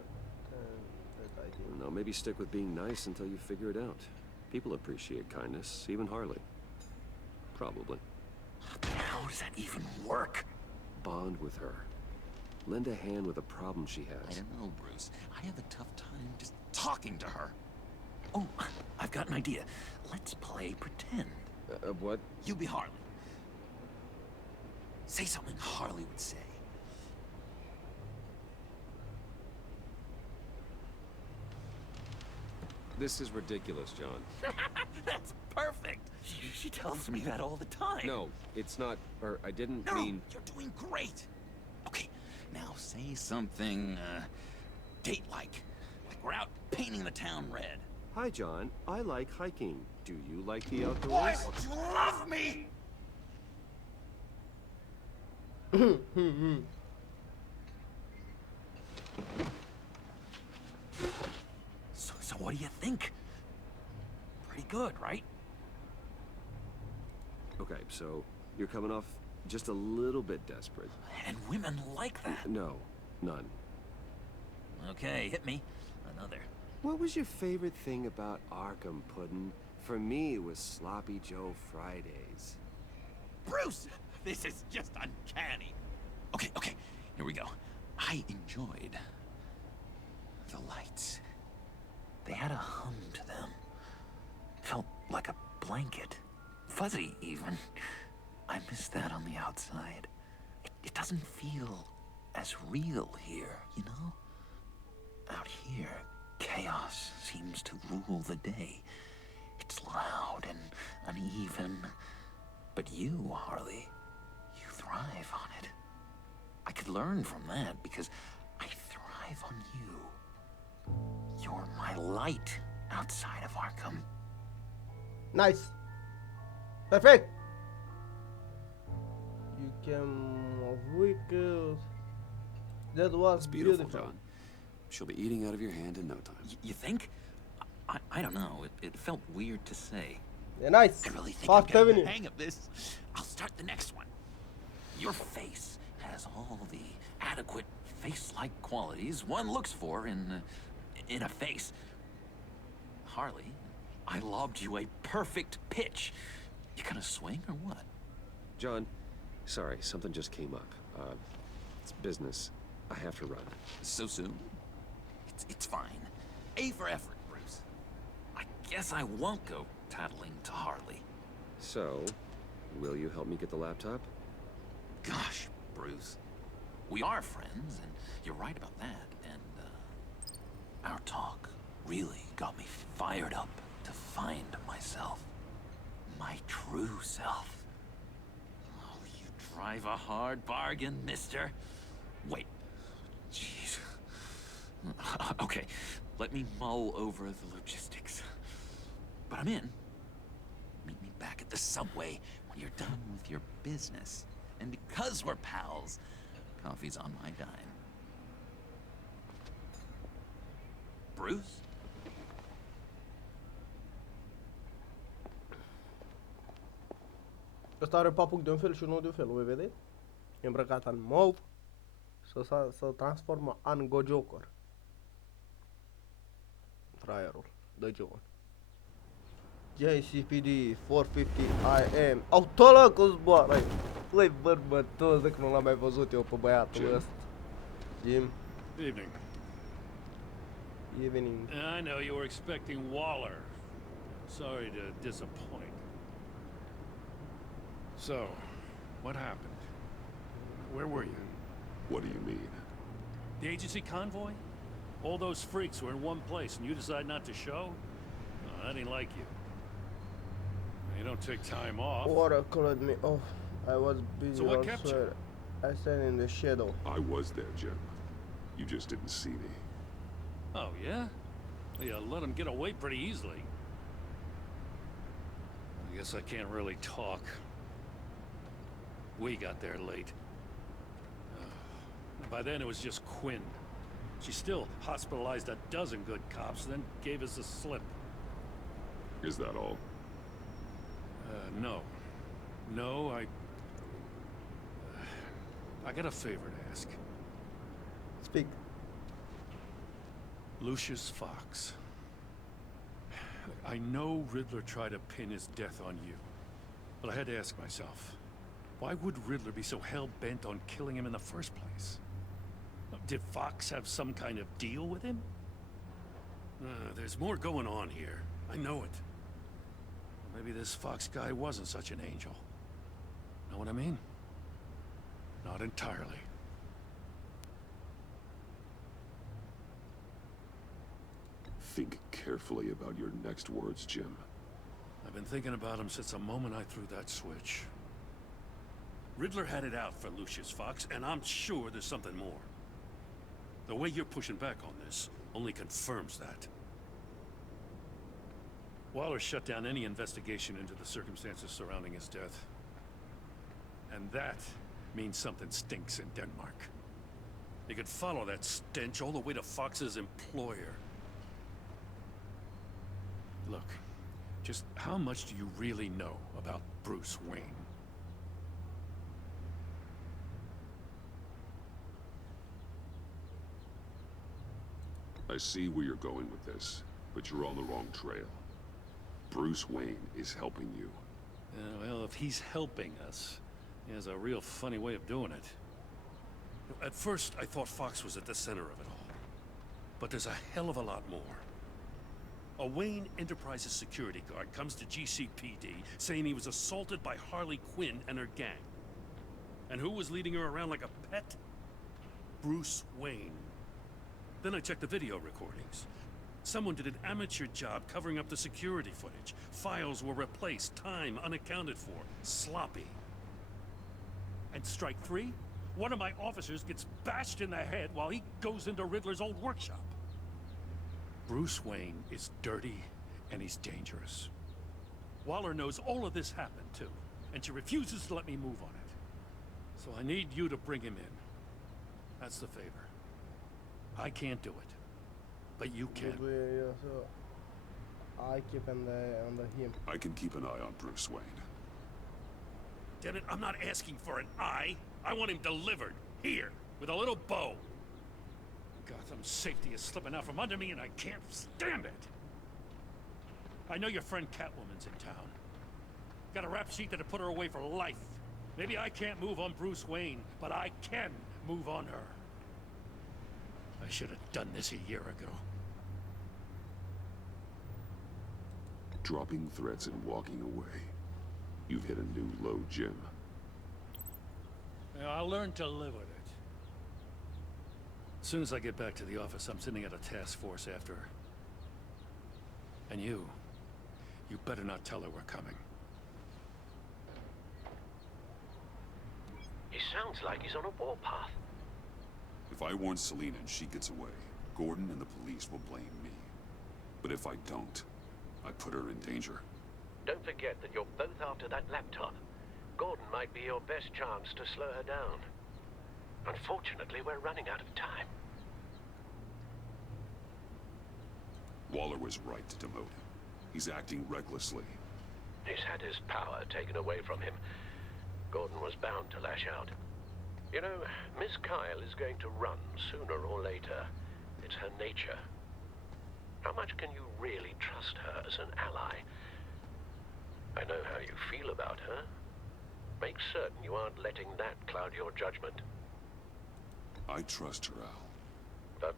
No, maybe stick with being nice until you figure it out. People appreciate kindness, even Harley. Probably. But how does that even work? Bond with her. Lend a hand with a problem she has. I don't know, Bruce. I have a tough time just talking to her. Oh, I've got an idea. Let's play pretend. What? You be Harley. Say something Harley would say. This is ridiculous, John. That's perfect. She tells me that all the time. No, it's not, or I didn't No, mean... you're doing great. Okay, now say something, date-like. Like we're out painting the town red. Hi, John. I like hiking. Do you like the outdoors? Why would you love me? So what do you think? Pretty good, right? Okay, so you're coming off just a little bit desperate. And women like that. No, none. Okay, hit me. Another. What was your favorite thing about Arkham, Puddin'? For me, it was Sloppy Joe Fridays. Bruce! This is just uncanny. Okay, here we go. I enjoyed the lights. They had a hum to them. Felt like a blanket. Fuzzy, even. I miss that on the outside. It doesn't feel as real here, you know? Out here, chaos seems to rule the day. It's loud and uneven. But you, Harley, you thrive on it. I could learn from that because I thrive on you. You're my light, outside of Arkham. Nice. Perfect. You can move vehicles. That was beautiful, John. She'll be eating out of your hand in no time. You think? I don't know. It felt weird to say. Yeah, nice. I really think Fast I'm getting Avenue. the hang of this. I'll start the next one. Your face has all the adequate face-like qualities one looks for in a face. Harley, I lobbed you a perfect pitch. You gonna swing or what? John, sorry, something just came up. It's business. I have to run. So soon? It's fine. A for effort, Bruce. I guess I won't go tattling to Harley. So, will you help me get the laptop? Gosh, Bruce. We are friends, and you're right about that. And, our talk really got me fired up to find myself. My true self. Oh, you drive a hard bargain, mister. Wait. Jeez. Okay, let me mull over the logistics. But I'm in. Meet me back at the subway when you're done with your business. And because we're pals, coffee's on my dime. Bruce? Ăsta are papuc de un fel și unul de un fel, o vei vedea? E îmbrăcat în mov și să transformă în Gojokor. Fraierul, dă John. JCPD 450 IM. Autolă cu zboară! Băi, bărbătos, de că nu l-am mai văzut eu pe băiatul ăsta. Jim. Evening. Evening. I know you were expecting Waller. Sorry to disappoint. So, what happened? Where were you? What do you mean? The agency convoy? All those freaks were in one place and you decide not to show? Oh, that ain't like you. You don't take time off. Water colored me off. I was busy So what kept you? I stand in the shadow. I was there, Jim. You just didn't see me. Oh, yeah? Well, you let him get away pretty easily. I guess I can't really talk. We got there late. By then it was just Quinn. She still hospitalized a dozen good cops, then gave us the slip. Is that all? No. No, I got a favor to ask. Speak. Lucius Fox. I know Riddler tried to pin his death on you, but I had to ask myself, why would Riddler be so hell-bent on killing him in the first place? Did Fox have some kind of deal with him? There's more going on here. I know it. Maybe this Fox guy wasn't such an angel. Know what I mean? Not entirely. Think carefully about your next words, Jim. I've been thinking about him since the moment I threw that switch. Riddler had it out for Lucius Fox, and I'm sure there's something more. The way you're pushing back on this only confirms that. Waller shut down any investigation into the circumstances surrounding his death. And that means something stinks in Denmark. You could follow that stench all the way to Fox's employer. Look, just how much do you really know about Bruce Wayne? I see where you're going with this, but you're on the wrong trail. Bruce Wayne is helping you. Well, if he's helping us, he has a real funny way of doing it. At first, I thought Fox was at the center of it all. But there's a hell of a lot more. A Wayne Enterprises security guard comes to GCPD saying he was assaulted by Harley Quinn and her gang. And who was leading her around like a pet? Bruce Wayne. Then I checked the video recordings. Someone did an amateur job covering up the security footage. Files were replaced, time unaccounted for, sloppy. And strike three? One of my officers gets bashed in the head while he goes into Riddler's old workshop. Bruce Wayne is dirty and he's dangerous. Waller knows all of this happened too, and she refuses to let me move on it. So I need you to bring him in. That's the favor. I can't do it, but you can. I keep under him. I can keep an eye on Bruce Wayne. Damn it, I'm not asking for an eye. I want him delivered, here, with a little bow. Gotham's safety is slipping out from under me and I can't stand it. I know your friend Catwoman's in town. Got a rap sheet that'll put her away for life. Maybe I can't move on Bruce Wayne, but I can move on her. I should have done this a year ago. Dropping threats and walking away. You've hit a new low, Jim. Yeah, I'll learn to live with it. As soon as I get back to the office, I'm sitting at a task force after her. And you better not tell her we're coming. He sounds like he's on a warpath. If I warn Selina and she gets away, Gordon and the police will blame me. But if I don't, I put her in danger. Don't forget that you're both after that laptop. Gordon might be your best chance to slow her down. Unfortunately, we're running out of time. Waller was right to demote him. He's acting recklessly. He's had his power taken away from him. Gordon was bound to lash out. You know, Miss Kyle is going to run sooner or later. It's her nature. How much can you really trust her as an ally? I know how you feel about her. Make certain you aren't letting that cloud your judgment. I trust her, Al. But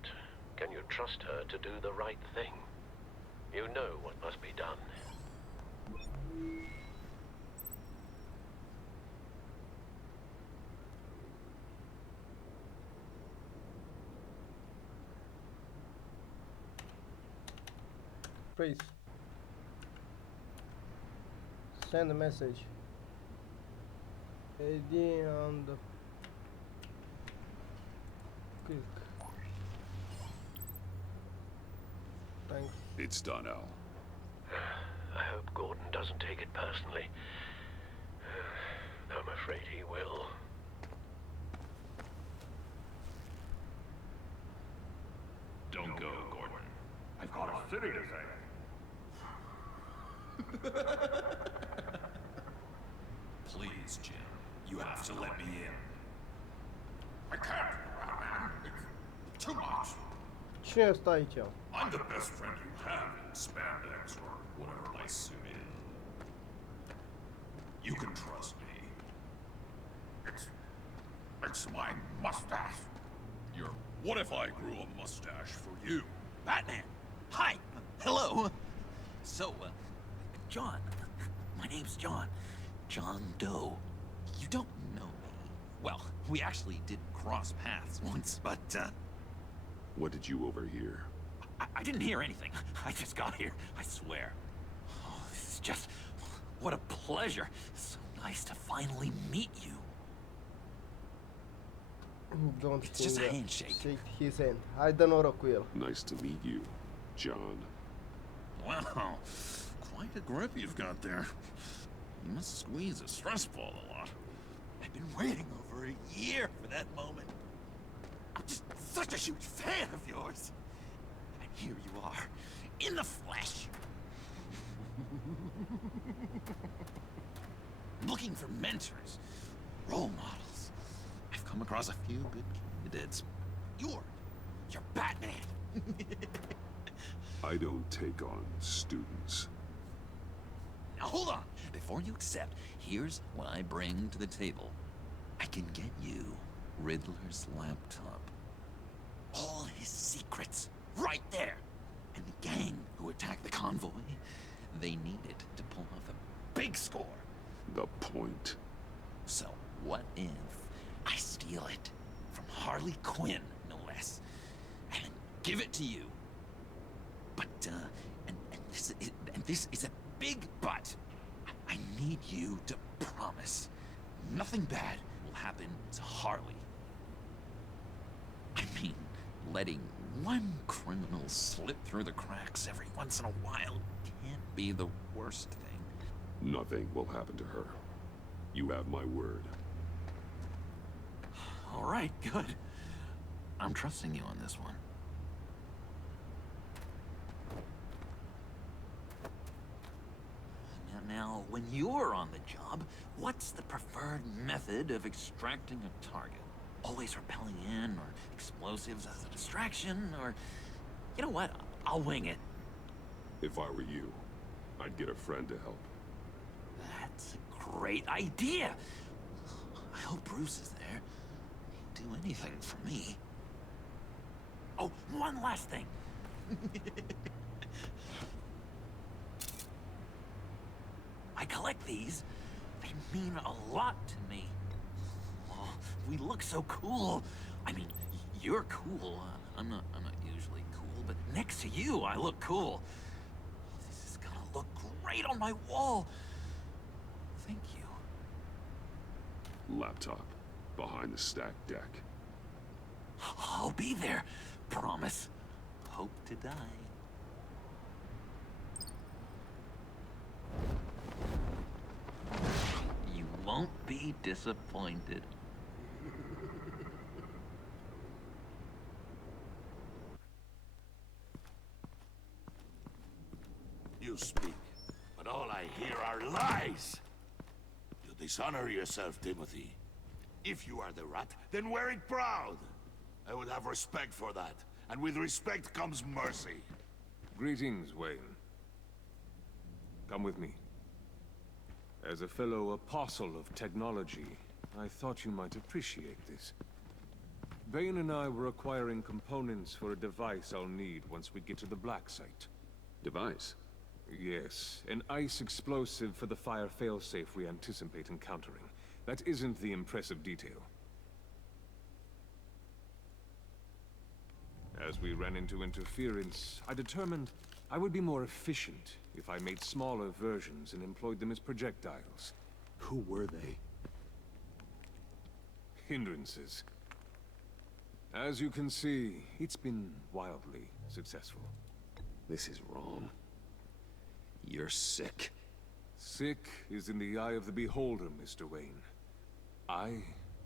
can you trust her to do the right thing? You know what must be done. Please send a message. AD and click. Thanks. It's done, Al. I hope Gordon doesn't take it personally. I'm afraid he will. Don't go, Gordon. I've got a city to save. Please, Jim. You have to let me in. I can't, man. It's too much. Cine stă aici? I'm the best friend you have in spandex or whatever my suit is. You can trust me. It's my mustache. What if I grew a mustache for you? Batman! Hi! Hello! So, John. My name's John. John Doe. You don't know me. Well, we actually did cross paths once, but, What did you overhear? I didn't hear anything. I just got here, I swear. Oh, this is just... what a pleasure. So nice to finally meet you. Don't It's just a handshake. Shake his hand. Hai dă noroc cu el. Nice to meet you, John. Wow, quite a grip you've got there. You must squeeze a stress ball a lot. I've been waiting over a year for that moment. I'm just such a huge fan of yours. And here you are, in the flesh. Looking for mentors, role models. I've come across a few good candidates. You're Batman. I don't take on students. Now hold on. Before you accept, here's what I bring to the table. I can get you Riddler's laptop. All his secrets, right there. And the gang who attacked the convoy, they need it to pull off a big score. The point. So what if I steal it from Harley Quinn, no less, and then give it to you? But, and this is a big but. I need you to promise nothing bad will happen to Harley. I mean, letting One criminal slip through the cracks every once in a while can't be the worst thing. Nothing will happen to her. You have my word. All right, good. I'm trusting you on this one. Now, when you're on the job, what's the preferred method of extracting a target? Always rappelling in, or explosives as a distraction, or... You know what? I'll wing it. If I were you, I'd get a friend to help. That's a great idea! I hope Bruce is there. He'd do anything for me. Oh, one last thing. I collect these. They mean a lot to me. Oh, we look so cool. I mean, you're cool. I'm not usually cool, but next to you, I look cool. This is gonna look great on my wall. Thank you. Laptop. Behind the stacked deck. I'll be there. Promise. Hope to die. You won't be disappointed. You speak, but all I hear are lies. You dishonor yourself, Timothy. If you are the rat, then wear it proud. I would have respect for that, and with respect comes mercy. Greetings, Wayne. Come with me. As a fellow apostle of technology, I thought you might appreciate this. Vane and I were acquiring components for a device I'll need once we get to the Black Site. Device? Yes, an ice explosive for the fire failsafe we anticipate encountering. That isn't the impressive detail. As we ran into interference, I determined I would be more efficient if I made smaller versions and employed them as projectiles. Who were they? Hindrances. As you can see, it's been wildly successful. This is wrong. You're sick. Sick is in the eye of the beholder, Mr. Wayne. I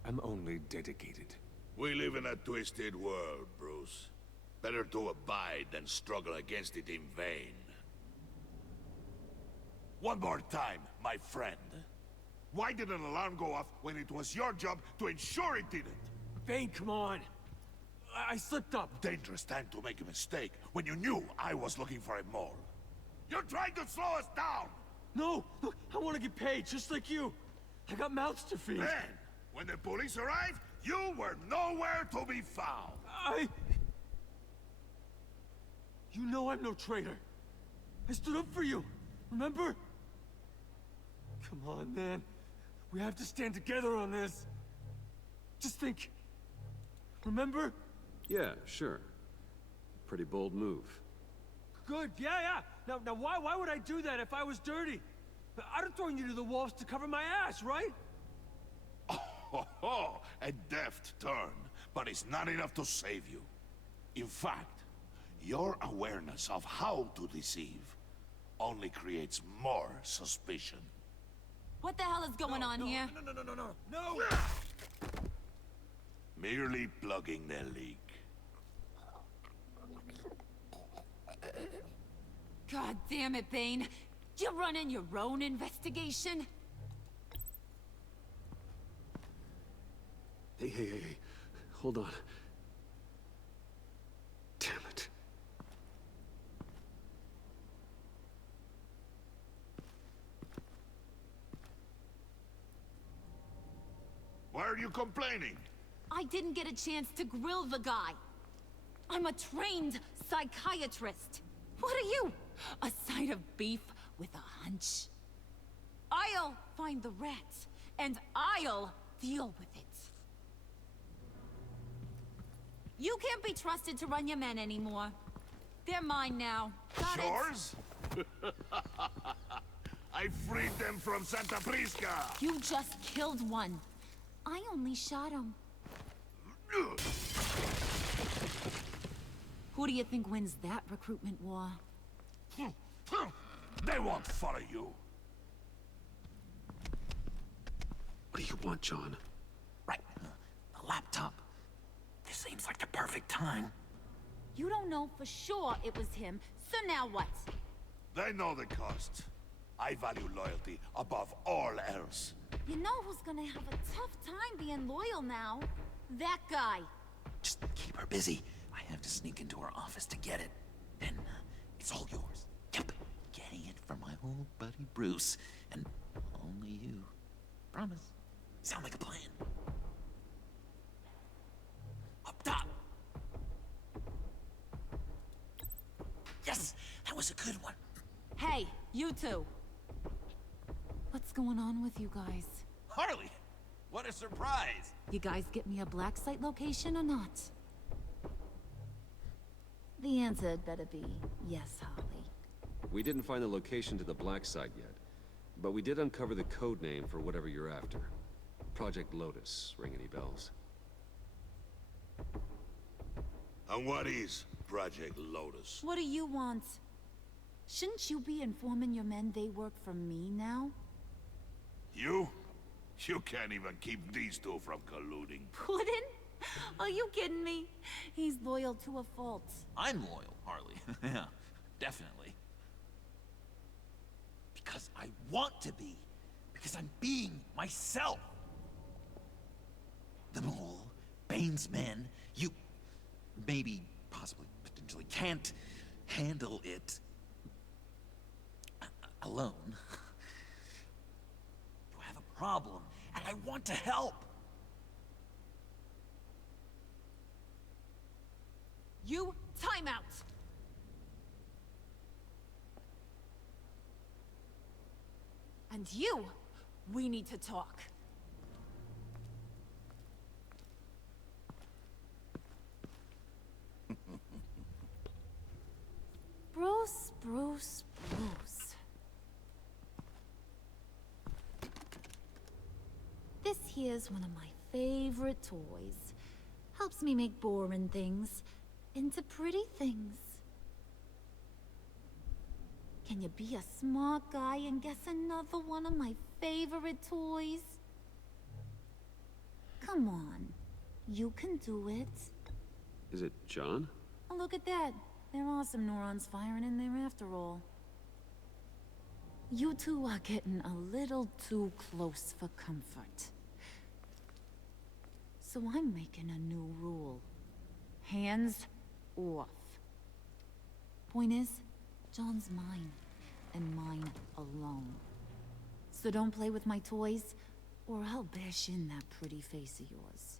am only dedicated. We live in a twisted world, Bruce. Better to abide than struggle against it in vain. One more time, my friend. Why did an alarm go off when it was your job to ensure it didn't? Vane, come on. I slipped up. Dangerous time to make a mistake when you knew I was looking for a mole. You're trying to slow us down! No! Look, I want to get paid, just like you. I got mouths to feed. Then, when the police arrived, you were nowhere to be found. You know I'm no traitor. I stood up for you, remember? Come on, man. We have to stand together on this. Just think. Remember? Yeah, sure. Pretty bold move. Good, yeah. Now why would I do that if I was dirty? I'd have thrown you to the wolves to cover my ass, right? Oh, a deft turn, but it's not enough to save you. In fact, your awareness of how to deceive only creates more suspicion. What the hell is going on here? No! Merely plugging the leak. God damn it, Bane. You're running your own investigation? Hey. Hold on. Damn it. Why are you complaining? I didn't get a chance to grill the guy. I'm a trained psychiatrist. What are you? A side of beef with a hunch? I'll find the rats, and I'll deal with it. You can't be trusted to run your men anymore. They're mine now. Got it? Yours? I freed them from Santa Prisca! You just killed one. I only shot him. Who do you think wins that recruitment war? They won't follow you. What do you want, John? Right. A laptop. This seems like the perfect time. You don't know for sure it was him, so now what? They know the cost. I value loyalty above all else. You know who's gonna have a tough time being loyal now? That guy. Just keep her busy. I have to sneak into her office to get it. Then, it's all yours. Yep. Getting it from my old buddy Bruce. And only you. Promise. Sound like a plan. Up top! Yes! That was a good one. Hey, you two. What's going on with you guys? Harley! What a surprise! You guys get me a black site location or not? The answer had better be yes, Harley. We didn't find the location to the black site yet, but we did uncover the code name for whatever you're after. Project Lotus. Ring any bells? And what is Project Lotus? What do you want? Shouldn't you be informing your men they work for me now? You? You can't even keep these two from colluding. Puddin'? Are you kidding me? He's loyal to a fault. I'm loyal, Harley. Yeah, definitely. Because I want to be. Because I'm being myself. The Mole, Bane's men, you... maybe, possibly, potentially can't handle it... alone. You have a problem, and I want to help. You, time out! And you, we need to talk. Bruce. This here's one of my favorite toys. Helps me make boring things into pretty things. Can you be a smart guy and guess another one of my favorite toys? Come on, you can do it. Is it John? Oh, look at that. There are some neurons firing in there after all. You two are getting a little too close for comfort. So I'm making a new rule. Hands off. Point is, John's mine, and mine alone. So don't play with my toys, or I'll bash in that pretty face of yours.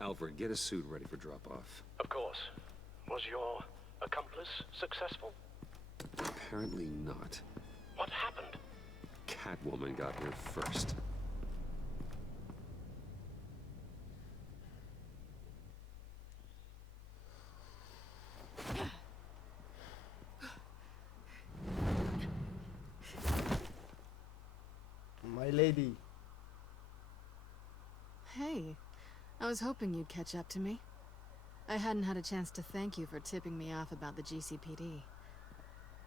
Alfred, get a suit ready for drop-off. Of course. Was your accomplice successful? Apparently not. What happened? Catwoman got here first. My lady. Hey, I was hoping you'd catch up to me. I hadn't had a chance to thank you for tipping me off about the GCPD.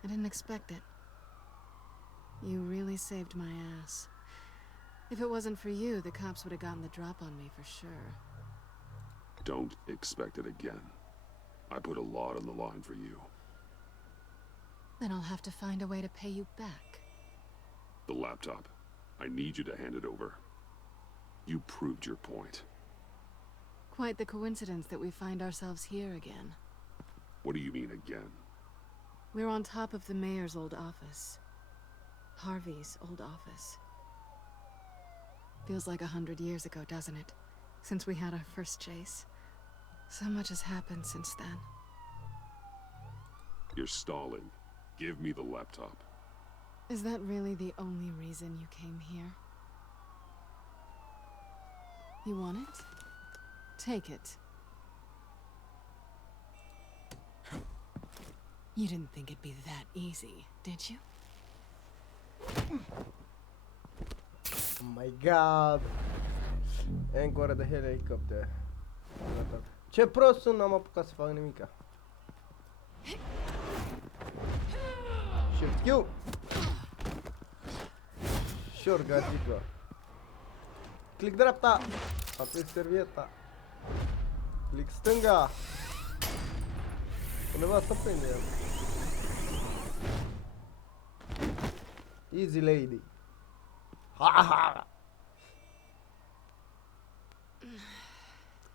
I didn't expect it. You really saved my ass. If it wasn't for you, the cops would have gotten the drop on me for sure. Don't expect it again. I put a lot on the line for you. Then I'll have to find a way to pay you back. The laptop. I need you to hand it over. You proved your point. Quite the coincidence that we find ourselves here again. What do you mean again? We're on top of the mayor's old office. Harvey's old office. Feels like 100 years ago, doesn't it? Since we had our first chase. So much has happened since then. You're stalling. Give me the laptop. Is that really the only reason you came here? You want it? Take it. You didn't think it'd be that easy, did you? Oh my god. Încă o oră de helicopter. Ce prost sunt, n-am apucat să fac nimica. Shift Q. Sure, găsit-o. Click dreapta. Aplic servieta. Click stânga. Undeva să prinde el. Easy lady. Ha ha.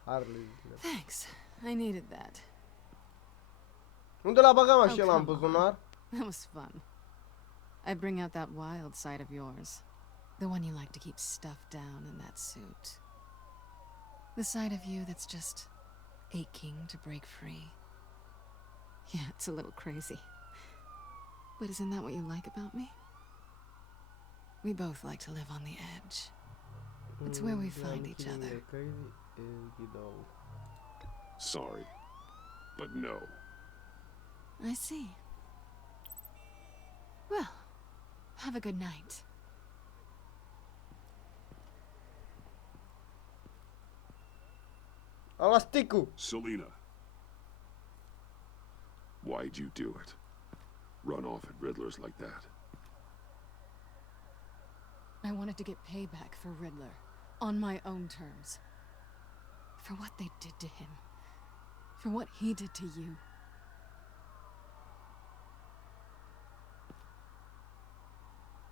Harley. Thanks. I needed that. Unde l-a băgat mașina în buzunar? That was fun. I bring out that wild side of yours. The one you like to keep stuffed down in that suit. The side of you that's just aching to break free. Yeah, it's a little crazy. But isn't that what you like about me? We both like to live on the edge. It's where we find each other. Sorry, but no. I see. Well, have a good night. Alasticu! Selena. Why'd you do it? Run off at Riddlers like that? I wanted to get payback for Riddler, on my own terms. For what they did to him. For what he did to you.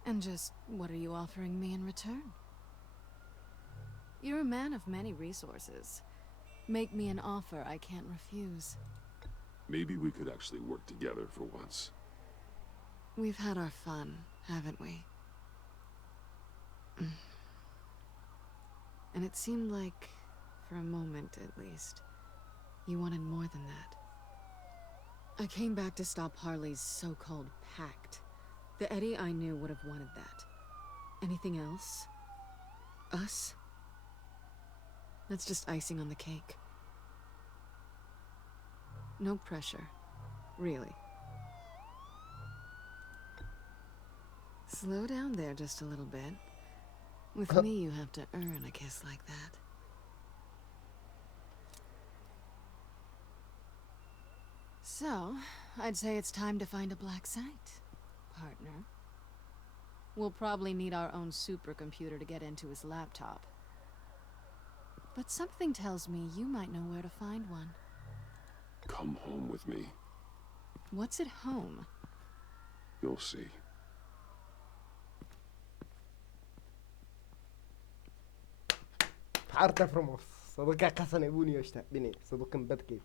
And just what are you offering me in return? You're a man of many resources. Make me an offer I can't refuse. Maybe we could actually work together for once. We've had our fun, haven't we? And it seemed like, for a moment at least, you wanted more than that. I came back to stop Harley's so-called pact. The Eddie I knew would have wanted that. Anything else? Us? That's just icing on the cake. No pressure. Really. Slow down there just a little bit. With me, you have to earn a kiss like that. So, I'd say it's time to find a black site, partner. We'll probably need our own supercomputer to get into his laptop. But something tells me you might know where to find one. Come home with me. What's at home? You'll see. Foarte frumos. Să duc acasă nebunii ăștia. Bine, să duc în Batcave.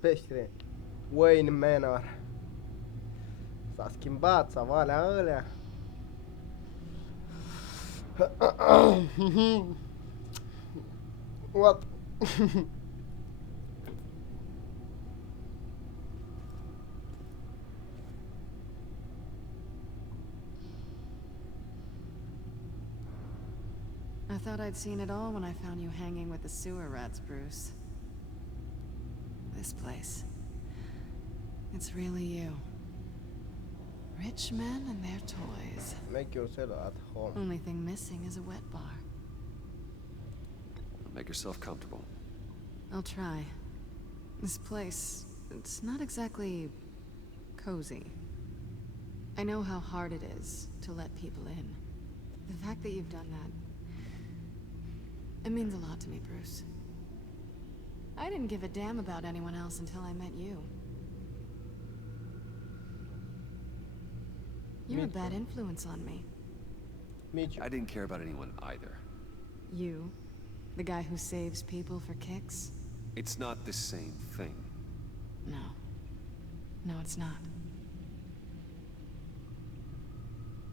Peștere. Wayne Manor. S-a schimbat, sau alea. What? I thought I'd seen it all when I found you hanging with the sewer rats, Bruce. This place. It's really you. Rich men and their toys. Make yourself at home. Only thing missing is a wet bar. Make yourself comfortable. I'll try. This place, it's not exactly cozy. I know how hard it is to let people in. The fact that you've done that, it means a lot to me, Bruce. I didn't give a damn about anyone else until I met you. You're a bad influence on me. Me too. I didn't care about anyone either. You? The guy who saves people for kicks? It's not the same thing. No. No, it's not.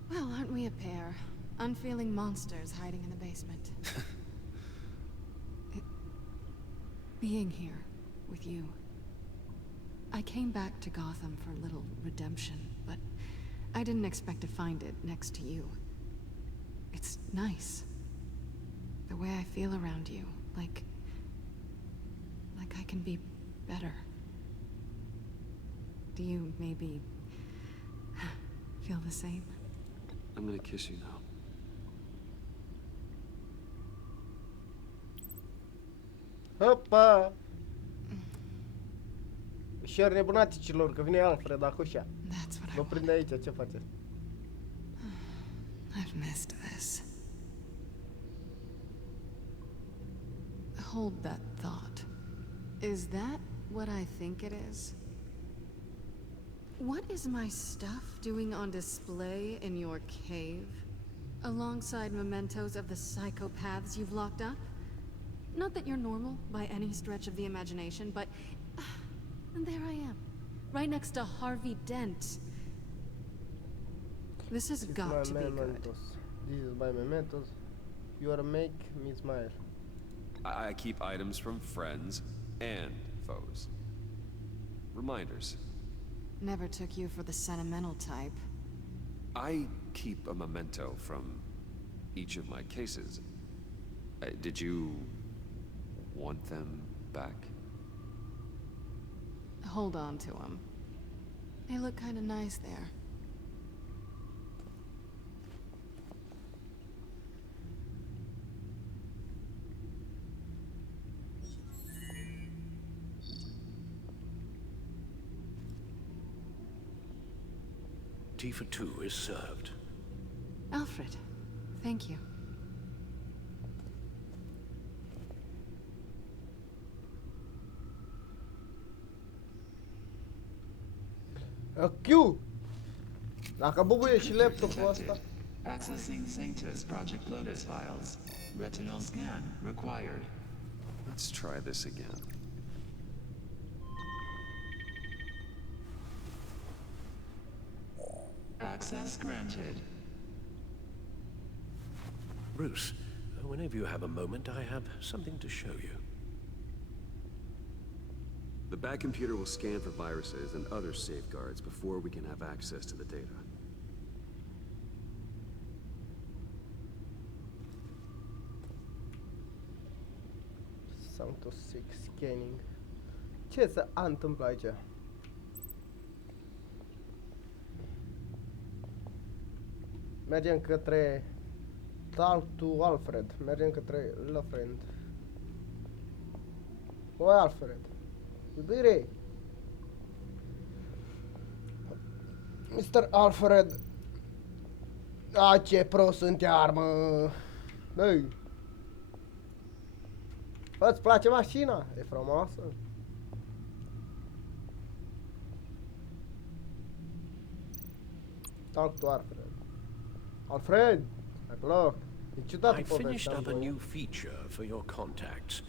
Well, aren't we a pair? Unfeeling monsters hiding in the basement. Being here with you. I came back to Gotham for a little redemption, but I didn't expect to find it next to you. It's nice. The way I feel around you, like I can be better. Do you maybe feel the same? I'm gonna kiss you now. Hopa! Șer nebunaticilor, că vine Alfred acușa. Vă prinde aici, ce faceți? I've missed this. Hold that thought. Is that what I think it is? What is my stuff doing on display in your cave? Alongside mementos of the psychopaths you've locked up? Not that you're normal by any stretch of the imagination, but... and there I am, right next to Harvey Dent. This has got to be good. This is my mementos. You are make me smile. I keep items from friends and foes. Reminders. Never took you for the sentimental type. I keep a memento from each of my cases. Did you want them back? Hold on to them. They look kind of nice there. Tea for two is served. Alfred, thank you. Q! Dacă bubuie și laptopul ăsta. Accessing Sanctus Project Lotus files. Retinal scan required. Let's try this again. Access granted. Bruce, whenever you have a moment, I have something to show you. The back computer will scan for viruses and other safeguards before we can have access to the data. Sanctus 6 scanning. Ce se întâmplă aici? Mergem către Talk to Alfred. Mergem către Lafrend. Oi, Alfred. Iubire! Mr. Alfred! A, ce prost sunt iar, mă! Băi! Îți place mașina? E frumoasă? Talk to Alfred. Alfred! Hai pe loc! E ciudată I finished povestea, up a bă. new feature for your contacts.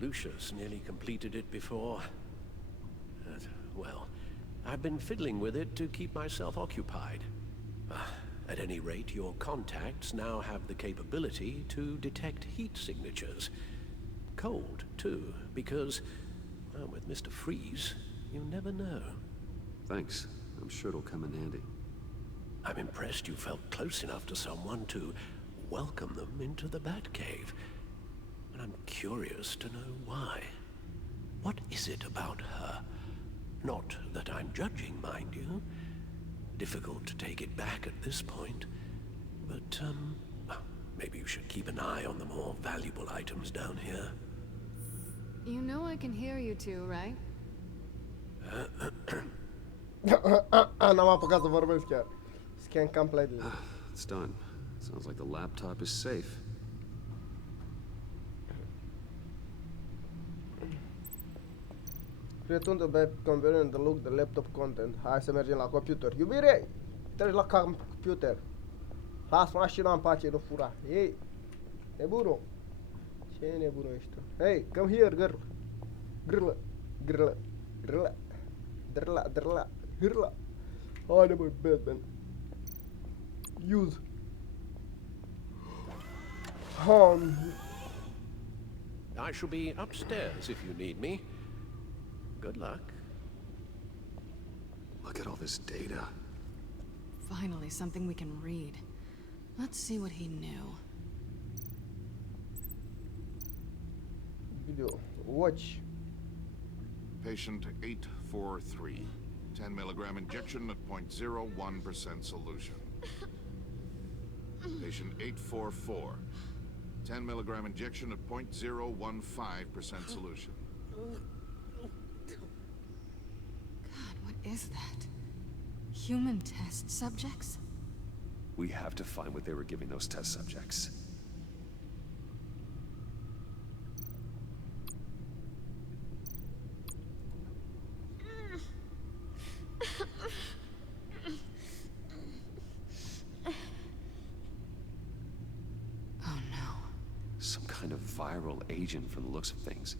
Lucius nearly completed it before. Well, I've been fiddling with it to keep myself occupied. At any rate, your contacts now have the capability to detect heat signatures. Cold, too, because, well, with Mr. Freeze, you never know. Thanks. I'm sure it'll come in handy. I'm impressed you felt close enough to someone to welcome them into the Batcave. And I'm curious to know why. What is it about her? Not that I'm judging, mind you. Difficult to take it back at this point. But, maybe you should keep an eye on the more valuable items down here. You know I can hear you two, right? N-am apucat să vorbesc chiar. Scan completely. It's done. Sounds like the laptop is safe. Return to back computer and look the laptop content. Hai să mergem la computer. Iubire! Treci la computer. Las mașina în pace, nu fura. Ei! Nebunul! Ce nebunul ești tu? Hey, come here, girl! Grâlă! Grâlă! Grâlă! Drla! Drla! Grâlă! Haide, băi, Batman! Use! I shall be upstairs if you need me. Good luck. Look at all this data. Finally, something we can read. Let's see what he knew. Video. Watch. Patient 843. 10 milligram injection at 0.01% solution. Patient 844. 10 milligram injection at 0.015% solution. God, what is that? Human test subjects? We have to find what they were giving those test subjects. Oh no. Some kind of viral agent from the looks of things.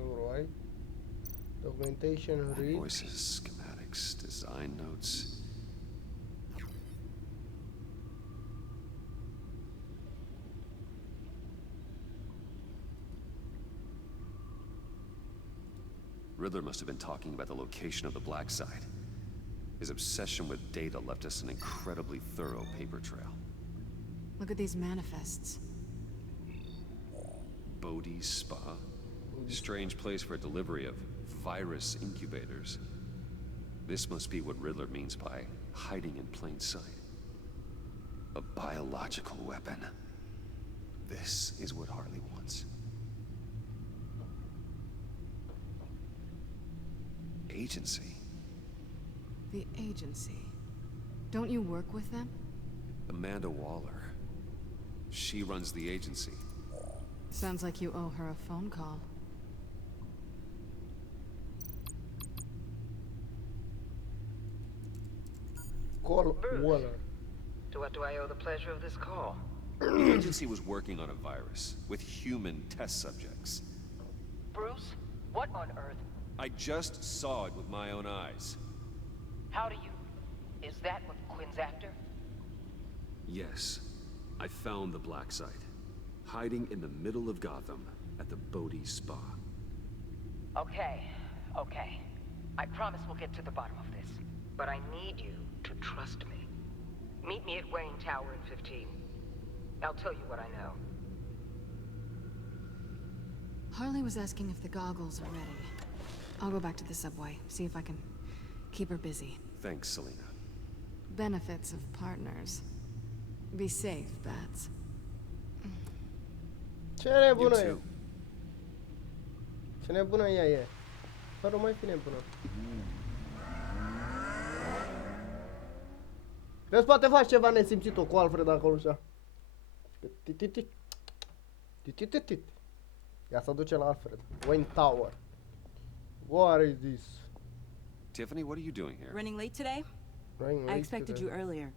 Alright. Documentation, read. Voices, schematics, design notes. Riddler must have been talking about the location of the Black Site. His obsession with data left us an incredibly thorough paper trail. Look at these manifests. Bodhi's Spa? Strange place for delivery of virus incubators. This must be what Riddler means by hiding in plain sight. A biological weapon. This is what Harley wants. Agency. The agency. Don't you work with them? Amanda Waller. She runs the agency. Sounds like you owe her a phone call. Call Waller. To what do I owe the pleasure of this call? The agency was working on a virus with human test subjects. Bruce, what on earth? I just saw it with my own eyes. How do you... Is that what Quinn's after? Yes. I found the Black Site. Hiding in the middle of Gotham at the Bodhi Spa. Okay. I promise we'll get to the bottom of this. But I need you to trust me. Meet me at Wayne Tower in 15. I'll tell you what I know. Harley was asking if the goggles are ready. I'll go back to the subway, see if I can keep her busy. Thanks, Selena. Benefits of partners. Be safe, Bats. Ce nebună e? Ce nebună ea e? Fără mai fi nebună. Vezi, poate faci ceva nesimțit-o cu Alfred acolo așa. Ia să duce la Alfred. Wayne Tower. What is this? Tiffany, what are you doing here? Running late today? Running late I expected today. you earlier.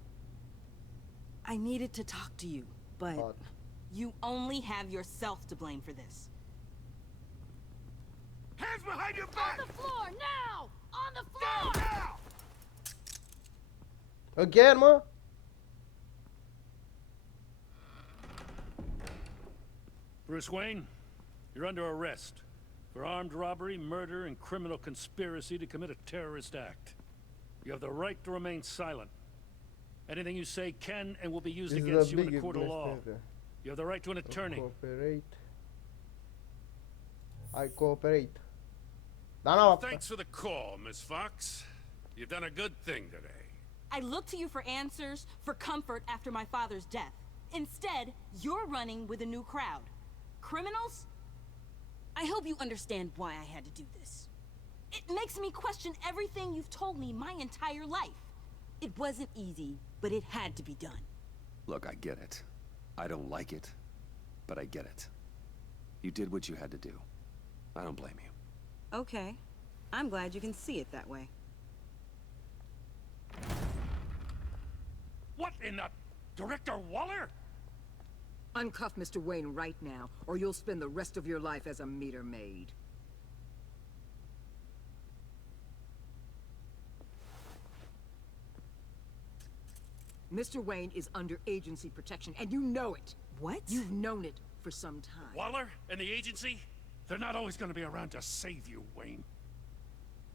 I needed to talk to you, but you only have yourself to blame for this. Hands behind your back! On the floor, now! On the floor! Now! Again, mă? Bruce Wayne, you're under arrest for armed robbery, murder, and criminal conspiracy to commit a terrorist act. You have the right to remain silent. Anything you say can and will be used against you in a court of law. You have the right to an attorney. I cooperate. Thanks for the call, Miss Fox. You've done a good thing today. I look to you for answers, for comfort after my father's death. Instead, you're running with a new crowd. Criminals? I hope you understand why I had to do this. It makes me question everything you've told me my entire life. It wasn't easy, but it had to be done. Look, I get it. I don't like it, but I get it. You did what you had to do. I don't blame you. Okay. I'm glad you can see it that way. What in the... Director Waller? Uncuff Mr. Wayne right now, or you'll spend the rest of your life as a meter maid. Mr. Wayne is under agency protection, and you know it. What? You've known it for some time. Waller and the agency? They're not always gonna be around to save you, Wayne.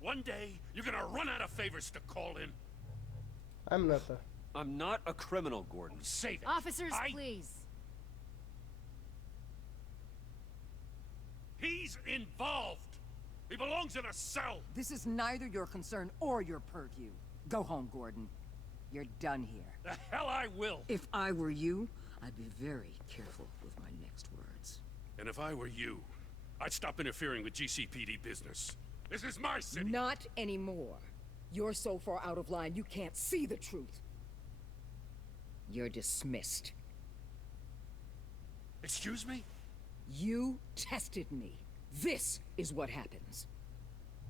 One day, you're gonna run out of favors to call in. I'm not a criminal, Gordon. Save it. Officers, please. He's involved. He belongs in a cell! This is neither your concern or your purview. Go home, Gordon. You're done here. The hell I will! If I were you, I'd be very careful with my next words. And if I were you, I'd stop interfering with GCPD business. This is my city! Not anymore. You're so far out of line, you can't see the truth. You're dismissed. Excuse me? You tested me. This is what happens.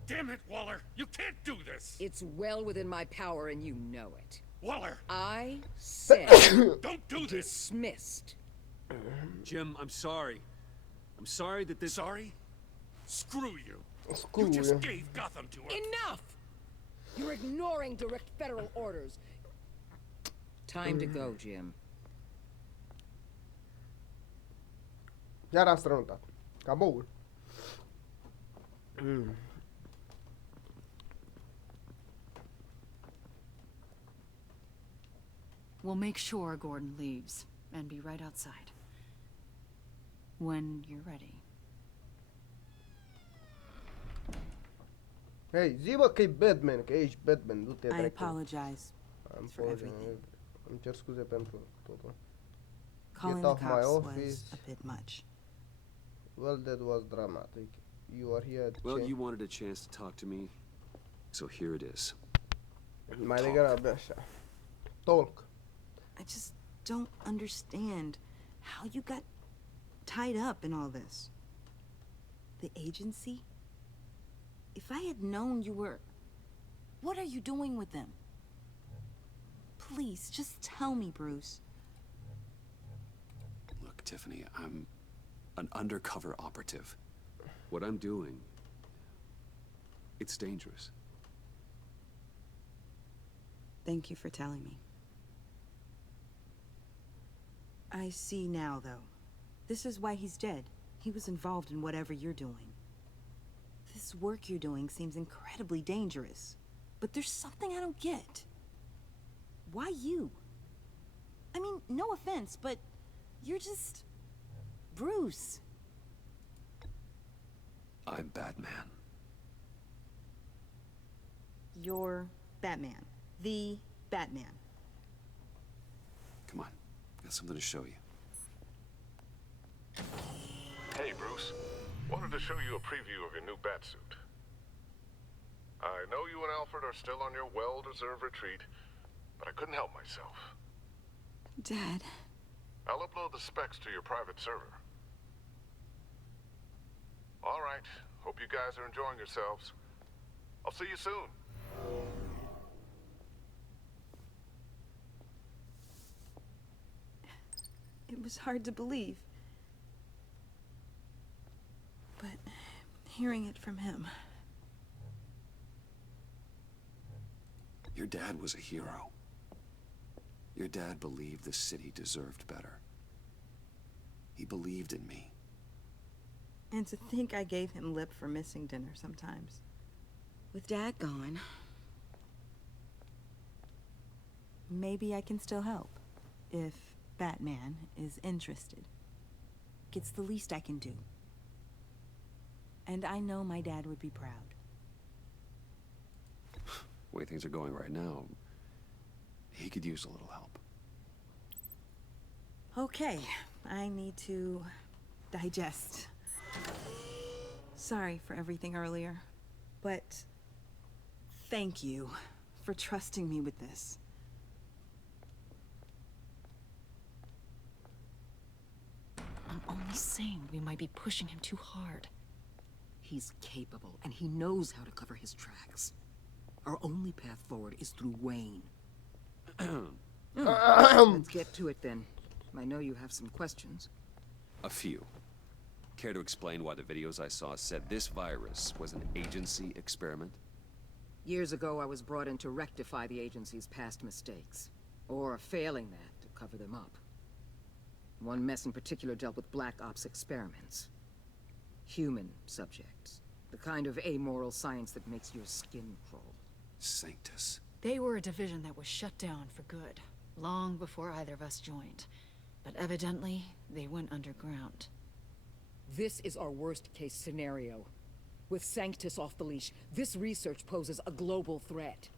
Damn it, Waller! You can't do this! It's well within my power and you know it. Waller! I said don't do this! Dismissed. Jim, I'm sorry. I'm sorry that this... Sorry? Screw you. Screw you just you. gave Gotham to her. Enough! You're ignoring direct federal orders. Time to go, Jim. Iar am strănutat. Caboul. We'll make sure Gordon leaves, and be right outside. When you're ready. Hei, zi-mă că e Batman, că ești Batman, du-te I dracu. apologize. Am for everything. Îmi cer scuze pentru totul. Calling Get the off my cops office. was a bit much. Well, that was dramatic. You are here to Well, change. you wanted a chance to talk to me, so here it is. Mai degrabă așa. Talk. I just don't understand how you got tied up in all this. The agency? If I had known you were... What are you doing with them? Please, just tell me, Bruce. Look, Tiffany, I'm an undercover operative. What I'm doing, it's dangerous. Thank you for telling me. I see now, though. This is why he's dead. He was involved in whatever you're doing. This work you're doing seems incredibly dangerous. But there's something I don't get. Why you? I mean, no offense, but you're just... Bruce. I'm Batman. You're Batman. The Batman. Come on, got something to show you. Hey, Bruce. Wanted to show you a preview of your new batsuit. I know you and Alfred are still on your well-deserved retreat, but I couldn't help myself. Dad. I'll upload the specs to your private server. All right. Hope you guys are enjoying yourselves. I'll see you soon. It was hard to believe. But hearing it from him... Your dad was a hero. Your dad believed the city deserved better. He believed in me. And to think I gave him lip for missing dinner sometimes. With Dad gone... Maybe I can still help. If Batman is interested. It's the least I can do. And I know my dad would be proud. The way things are going right now, he could use a little help. Okay, I need to digest. Sorry for everything earlier, but thank you for trusting me with this. I'm only saying we might be pushing him too hard. He's capable, and he knows how to cover his tracks. Our only path forward is through Wayne. Let's get to it then. I know you have some questions. A few. Care to explain why the videos I saw said this virus was an agency experiment? Years ago, I was brought in to rectify the agency's past mistakes. Or, failing that, to cover them up. One mess in particular dealt with Black Ops experiments. Human subjects. The kind of amoral science that makes your skin crawl. Sanctus. They were a division that was shut down for good, long before either of us joined. But evidently, they went underground. This is our worst-case scenario. With Sanctus off the leash, this research poses a global threat.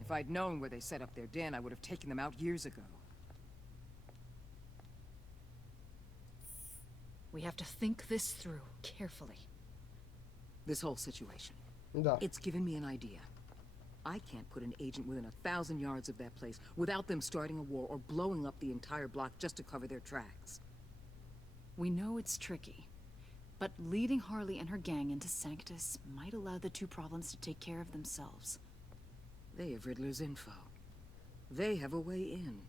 If I'd known where they set up their den, I would have taken them out years ago. We have to think this through carefully. This whole situation. Da. It's given me an idea. I can't put an agent within 1,000 yards of that place without them starting a war or blowing up the entire block just to cover their tracks. We know it's tricky, but leading Harley and her gang into Sanctus might allow the two problems to take care of themselves. They have Riddler's info. They have a way in.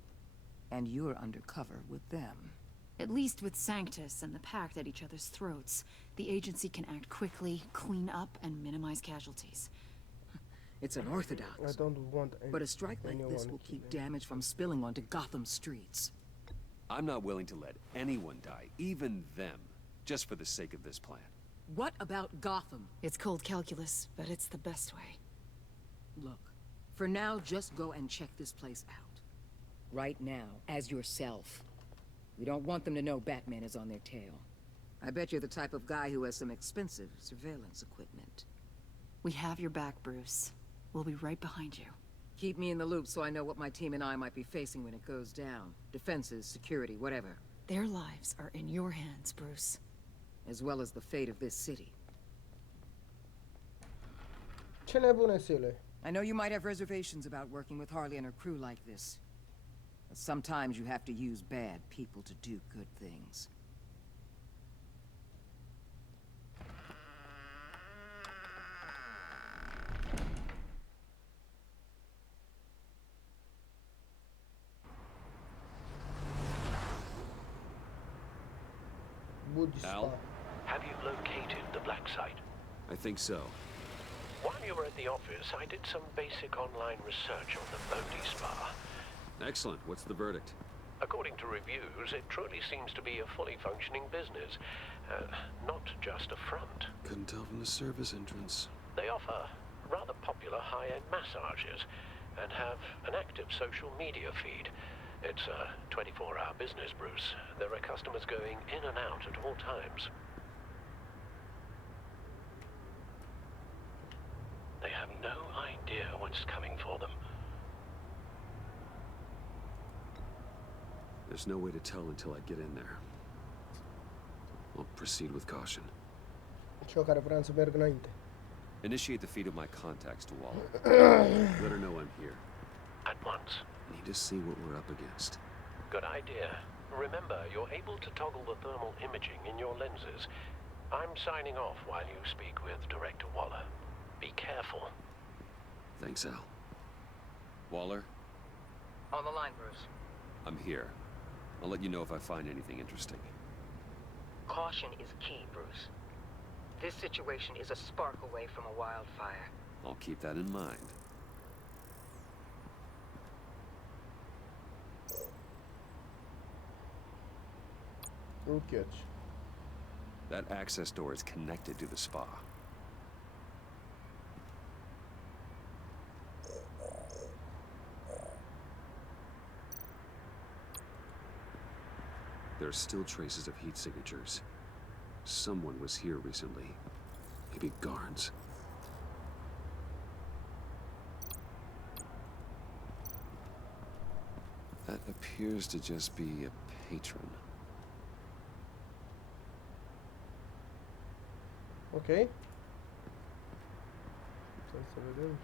And you're undercover with them. At least with Sanctus and the Pact at each other's throats, the agency can act quickly, clean up, and minimize casualties. It's unorthodox. I don't want but a strike like this will keep damage from spilling onto Gotham streets. I'm not willing to let anyone die, even them, just for the sake of this plan. What about Gotham? It's cold calculus, but it's the best way. Look, for now, just go and check this place out. Right now, as yourself. We don't want them to know Batman is on their tail. I bet you're the type of guy who has some expensive surveillance equipment. We have your back, Bruce. We'll be right behind you. Keep me in the loop so I know what my team and I might be facing when it goes down. Defenses, security, whatever. Their lives are in your hands, Bruce. As well as the fate of this city. Ce nebune, Sile. I know you might have reservations about working with Harley and her crew like this. But sometimes you have to use bad people to do good things. Al? Have you located the black site? I think so. While you were at the office, I did some basic online research on the Bodhi Spa. Excellent. What's the verdict? According to reviews, it truly seems to be a fully functioning business. Not just a front. Couldn't tell from the service entrance. They offer rather popular high-end massages and have an active social media feed. It's a 24-hour business, Bruce. There are customers going in and out at all times. They have no idea what's coming for them. There's no way to tell until I get in there. I'll proceed with caution. Cel care vrea să merg înainte. Initiate the feed of my contacts to Waller. Let her know I'm here. At once. Need to see what we're up against. Good idea. Remember, you're able to toggle the thermal imaging in your lenses. I'm signing off while you speak with Director Waller. Be careful. Thanks, Al. Waller? On the line, Bruce. I'm here. I'll let you know if I find anything interesting. Caution is key, Bruce. This situation is a spark away from a wildfire. I'll keep that in mind. Ucieci. That access door is connected to the spa. There are still traces of heat signatures. Someone was here recently. Maybe guards. That appears to just be a patron. Ok. Să vedem.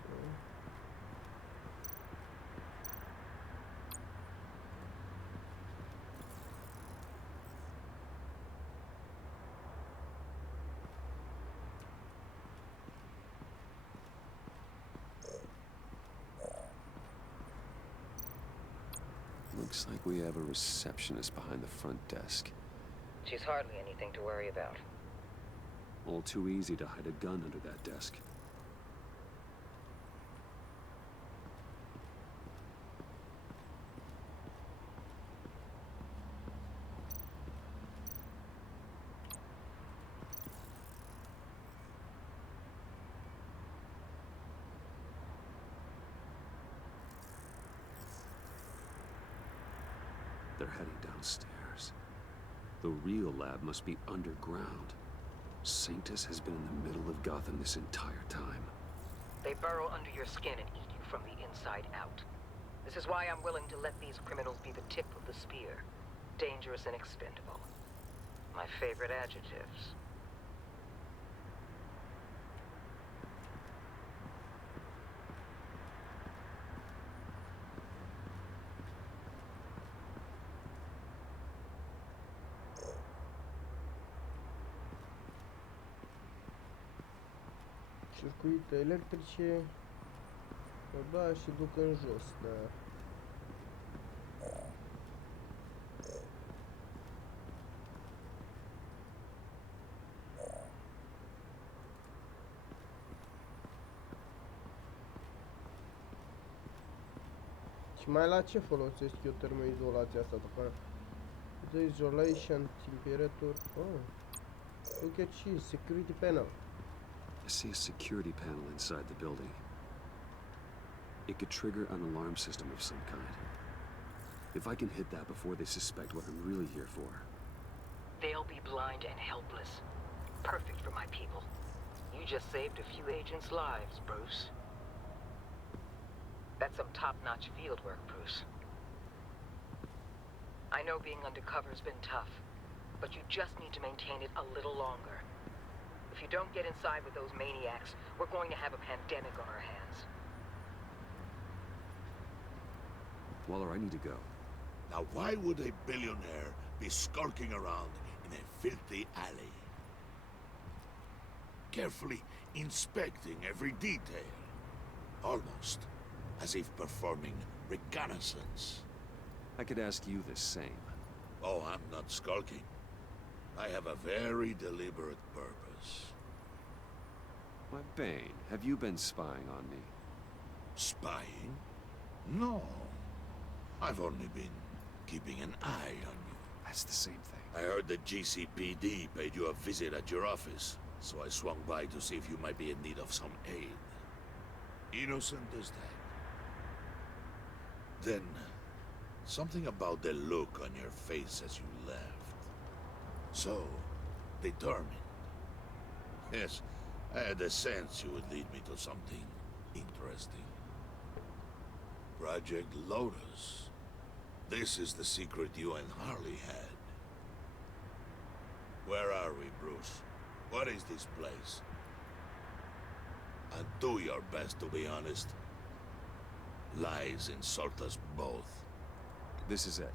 Looks like we have a receptionist behind the front desk. She's hardly anything to worry about. All too easy to hide a gun under that desk. They're heading downstairs. The real lab must be underground. Sanctus has been in the middle of Gotham this entire time. They burrow under your skin and eat you from the inside out. This is why I'm willing to let these criminals be the tip of the spear. Dangerous and expendable. My favorite adjectives. Circuite electrice. Da, și duc în jos, da. Și mai la ce folosesc eu termoizolația asta? The isolation, temperature. Oh. Look at she, security panel. I see a security panel inside the building. It could trigger an alarm system of some kind. If I can hit that before they suspect what I'm really here for. They'll be blind and helpless. Perfect for my people. You just saved a few agents' lives, Bruce. That's some top-notch field work, Bruce. I know being undercover's been tough, but you just need to maintain it a little longer. If you don't get inside with those maniacs, we're going to have a pandemic on our hands. Waller, I need to go. Now why would a billionaire be skulking around in a filthy alley? Carefully inspecting every detail. Almost as if performing reconnaissance. I could ask you the same. Oh, I'm not skulking. I have a very deliberate purpose. Why, Bane, have you been spying on me? Spying? No. I've only been keeping an eye on you. That's the same thing. I heard the GCPD paid you a visit at your office, so I swung by to see if you might be in need of some aid. Innocent as that. Then, something about the look on your face as you left. So, determined. Yes, I had a sense you would lead me to something interesting. Project Lotus. This is the secret you and Harley had. Where are we, Bruce? What is this place? And do your best to be honest. Lies insult us both. This is it.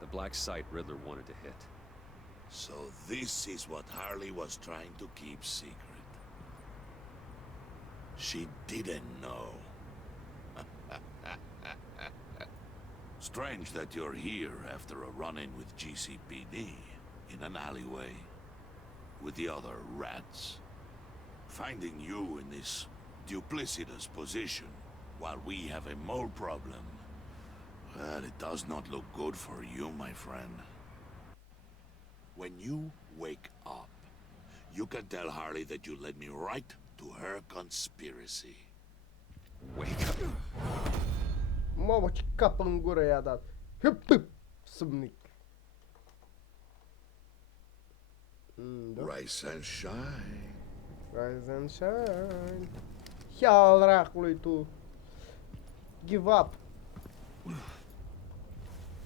The black site Riddler wanted to hit. So this is what Harley was trying to keep secret. She didn't know. Strange that you're here after a run-in with GCPD in an alleyway with the other rats. Finding you in this duplicitous position while we have a mole problem. Well, it does not look good for you, my friend. When you wake up, you can tell Harley that you led me right to her conspiracy. Wake up! Mamă, ce cap în gură i-a dat. Hâp, sumnic. Rise and shine. Rise and shine. Ia al dracului tu. Give up.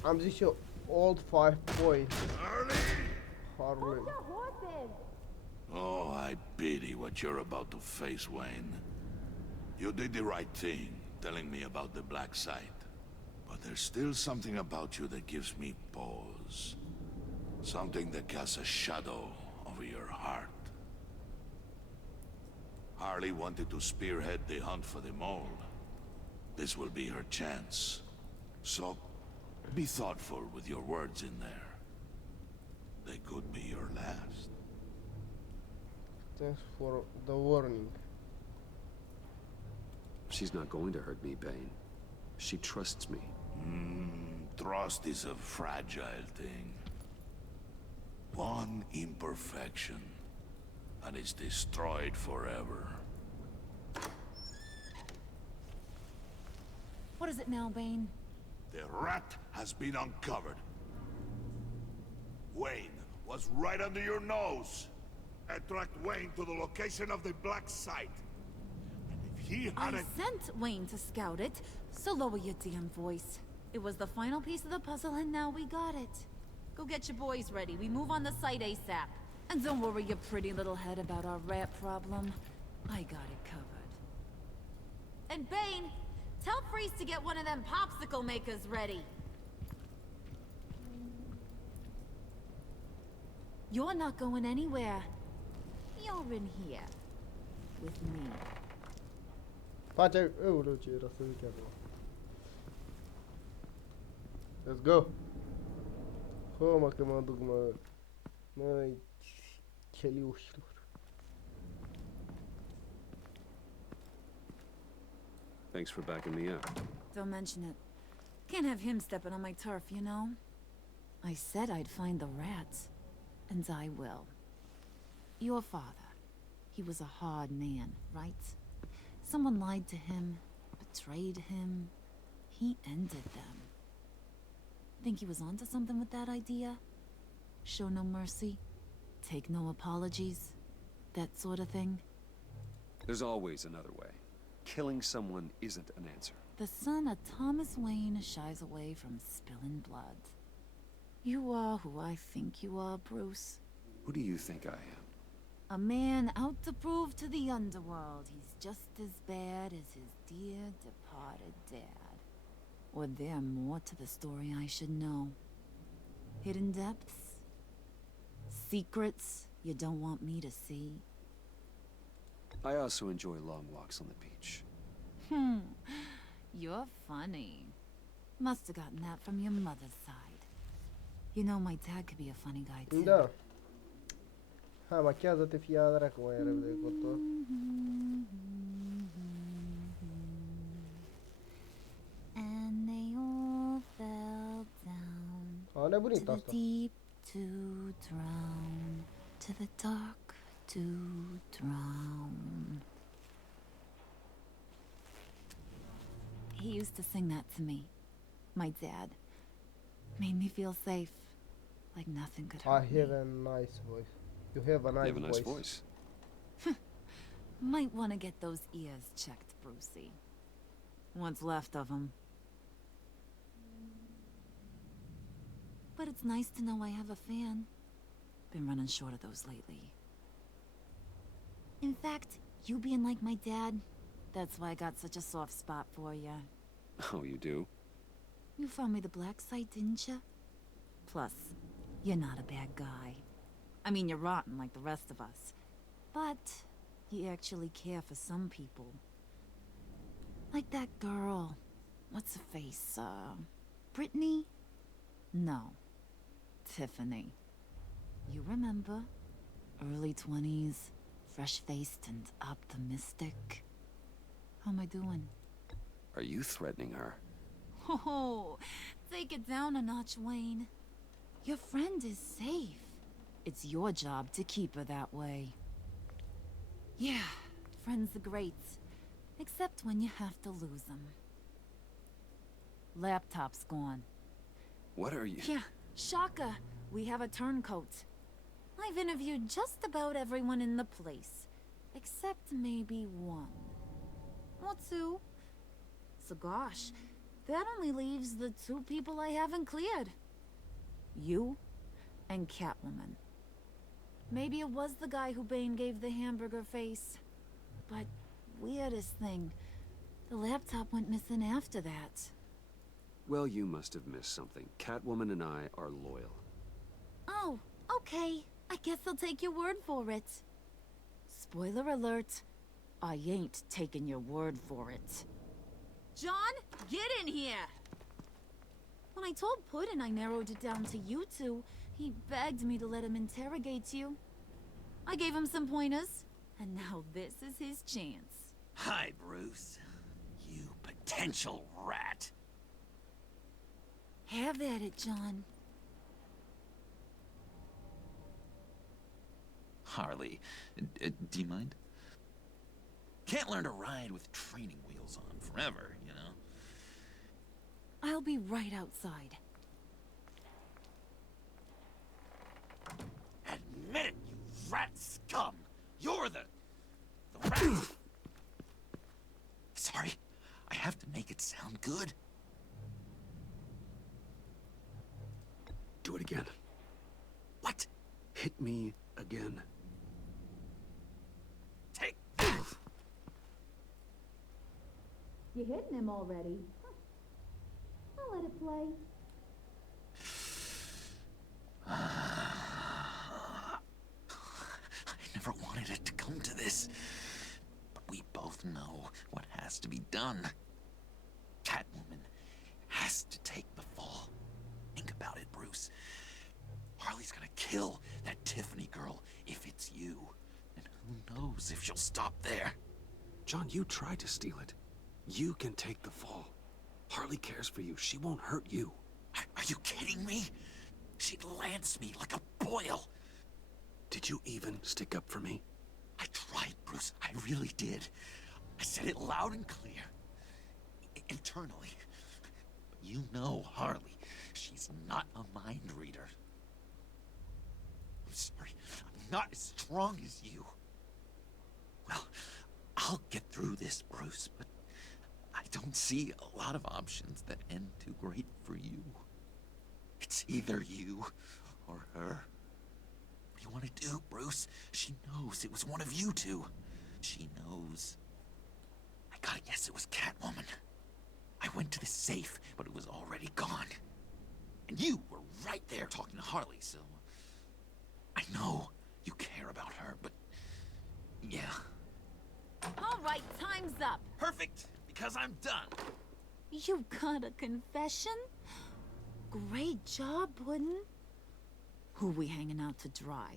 Am zis eu, old 5 points. Harley. Oh, I pity what you're about to face, Wayne. You did the right thing, telling me about the black site. But there's still something about you that gives me pause. Something that casts a shadow over your heart. Harley wanted to spearhead the hunt for the mole. This will be her chance. So, be thoughtful with your words in there. They could be your last. Thanks for the warning. She's not going to hurt me, Bane. She trusts me. Trust is a fragile thing. One imperfection, and it's destroyed forever. What is it now, Bane? The rat has been uncovered. Wayne was right under your nose. I tracked Wayne to the location of the black site. And if he I hadn't... sent Wayne to scout it, so lower your damn voice. It was the final piece of the puzzle, and now we got it. Go get your boys ready. We move on the site ASAP. And don't worry your pretty little head about our rat problem. I got it covered. And Bane, tell Freeze to get one of them popsicle makers ready. You're not going anywhere. You're in here. With me. Face... ce era să zic acolo. Let's go! Mă, că mă duc, mă... Măi... Cheliușilor. Thanks for backing me up. Don't mention it. Can't have him stepping on my turf, you know? I said I'd find the rats. And I will. Your father. He was a hard man, right? Someone lied to him, betrayed him. He ended them. Think he was onto something with that idea? Show no mercy? Take no apologies? That sort of thing? There's always another way. Killing someone isn't an answer. The son of Thomas Wayne shies away from spilling blood. You are who I think you are, Bruce. Who do you think I am? A man out to prove to the underworld he's just as bad as his dear departed dad. Or there more to the story I should know? Hidden depths? Secrets you don't want me to see? I also enjoy long walks on the beach. You're funny. Must have gotten that from your mother's side. You know, my dad could be a funny guy, too. Da. Hai, machează-te, fia dracu, mai repede cu tot. And they all fell down. A nebunit to the asta. deep to drown, to the dark to drown. He used to sing that to me. My dad. Made me feel safe. Like nothing could hurt I have a nice voice. You have a nice voice. You have a nice voice. Might want to get those ears checked, Brucey. What's left of them. But it's nice to know I have a fan. Been running short of those lately. In fact, you being like my dad, that's why I got such a soft spot for you. Oh, you do? You found me the black site, didn't you? Plus, you're not a bad guy. I mean, you're rotten like the rest of us. But you actually care for some people. Like that girl. What's her face? Brittany? No. Tiffany. You remember? Early 20s, fresh-faced and optimistic. How am I doing? Are you threatening her? Oh, take it down a notch, Wayne. Your friend is safe. It's your job to keep her that way. Yeah, friends are great. Except when you have to lose them. Laptop's gone. What are you... Yeah, shocker. We have a turncoat. I've interviewed just about everyone in the place. Except maybe one. Or two. So gosh, that only leaves the two people I haven't cleared. You and Catwoman. Maybe it was the guy who Bane gave the hamburger face. But weirdest thing, the laptop went missing after that. Well, you must have missed something. Catwoman and I are loyal. Oh, okay. I guess I'll take your word for it. Spoiler alert. I ain't taking your word for it. John, get in here! When I told Puddin' I narrowed it down to you two, he begged me to let him interrogate you. I gave him some pointers, and now this is his chance. Hi, Bruce. You potential rat. Have at it, John. Harley, do you mind? Can't learn to ride with training wheels on forever, you know? I'll be right outside. Admit it, you rat scum! You're the rat! Sorry, I have to make it sound good. Do it again. What? Hit me again. Take that! You hitting him already? I'll let it play. I never wanted it to come to this. But we both know what has to be done. Catwoman has to take the fall. Think about it, Bruce. Harley's gonna kill that Tiffany girl if it's you. And who knows if she'll stop there. John, you tried to steal it. You can take the fall. Harley cares for you. She won't hurt you. Are you kidding me? She'd lance me like a boil. Did you even stick up for me? I tried, Bruce. I really did. I said it loud and clear. Internally. But you know Harley. She's not a mind reader. I'm sorry. I'm not as strong as you. Well, I'll get through this, Bruce, but I don't see a lot of options that end too great for you. It's either you or her. What do you want to do, Bruce? She knows it was one of you two. She knows. I gotta guess it was Catwoman. I went to the safe, but it was already gone. And you were right there talking to Harley, so... I know you care about her, but... yeah. All right, time's up. Perfect, because I'm done. You got a confession? Great job, Puddin'. Who we hanging out to dry?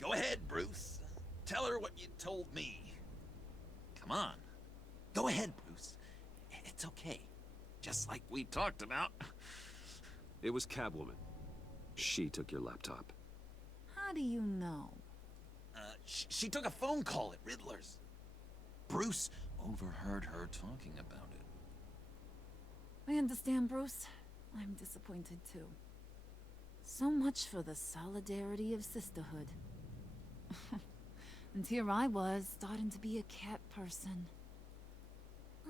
Go ahead, Bruce. Tell her what you told me. Come on. Go ahead, Bruce. It's okay. Just like we talked about. It was Catwoman. She took your laptop. How do you know? She took a phone call at Riddler's. Bruce overheard her talking about it. I understand, Bruce. I'm disappointed too. So much for the solidarity of sisterhood. And here I was, starting to be a cat person.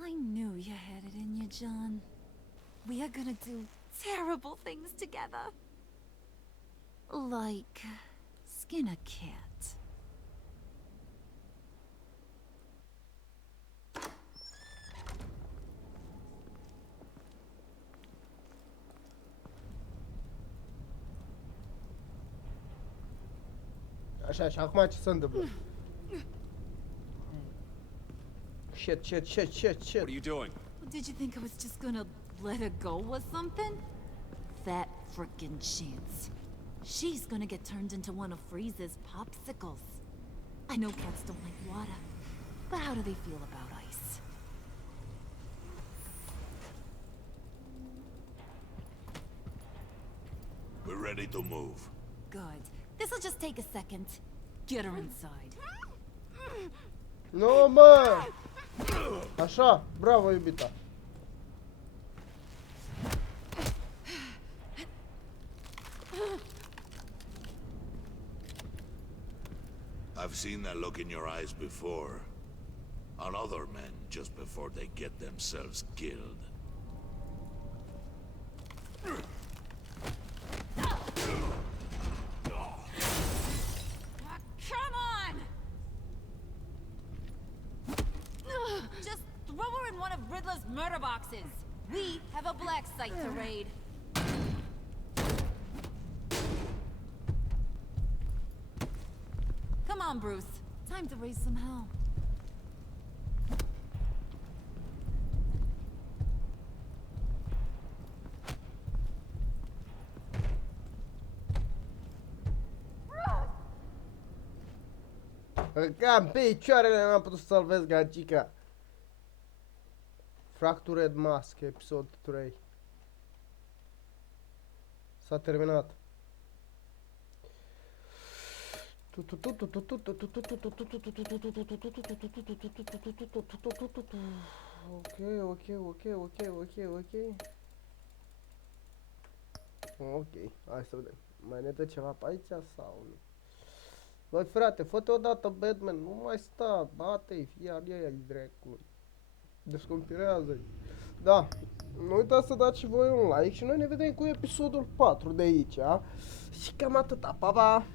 I knew you had it in you, John. We are gonna do terrible things together. Like skin a cat. Așa, și acum ce se întâmplă? Shit. What are you doing? Did you think I was just gonna let her go or something? That frickin' chance. She's gonna get turned into one of Freeze's popsicles. I know cats don't like water, but how do they feel about ice? We're ready to move. Good. This'll just take a second. Get her inside. Nu, mă! Așa, bravo, iubita. I've seen that look in your eyes before. On other men, just before they get themselves killed. Come on! Just throw her in one of Riddler's murder boxes. We have a black site to raid. Come on, Bruce. Time to raise some hell. Cam picioarele, n-am putut să salvez gagica. Fractured Masc, episod 3. S-a terminat. Ok, hai să vedem. Mai ne dă ceva pe aici sau nu? Băi frate, fă-te odată Batman, nu mai sta, bate-i, fie al ei, dracului. Descompirează-i. Da, nu uitați să dați și voi un like și noi ne vedem cu episodul 4 de aici, a? Și cam atâta, pa, pa!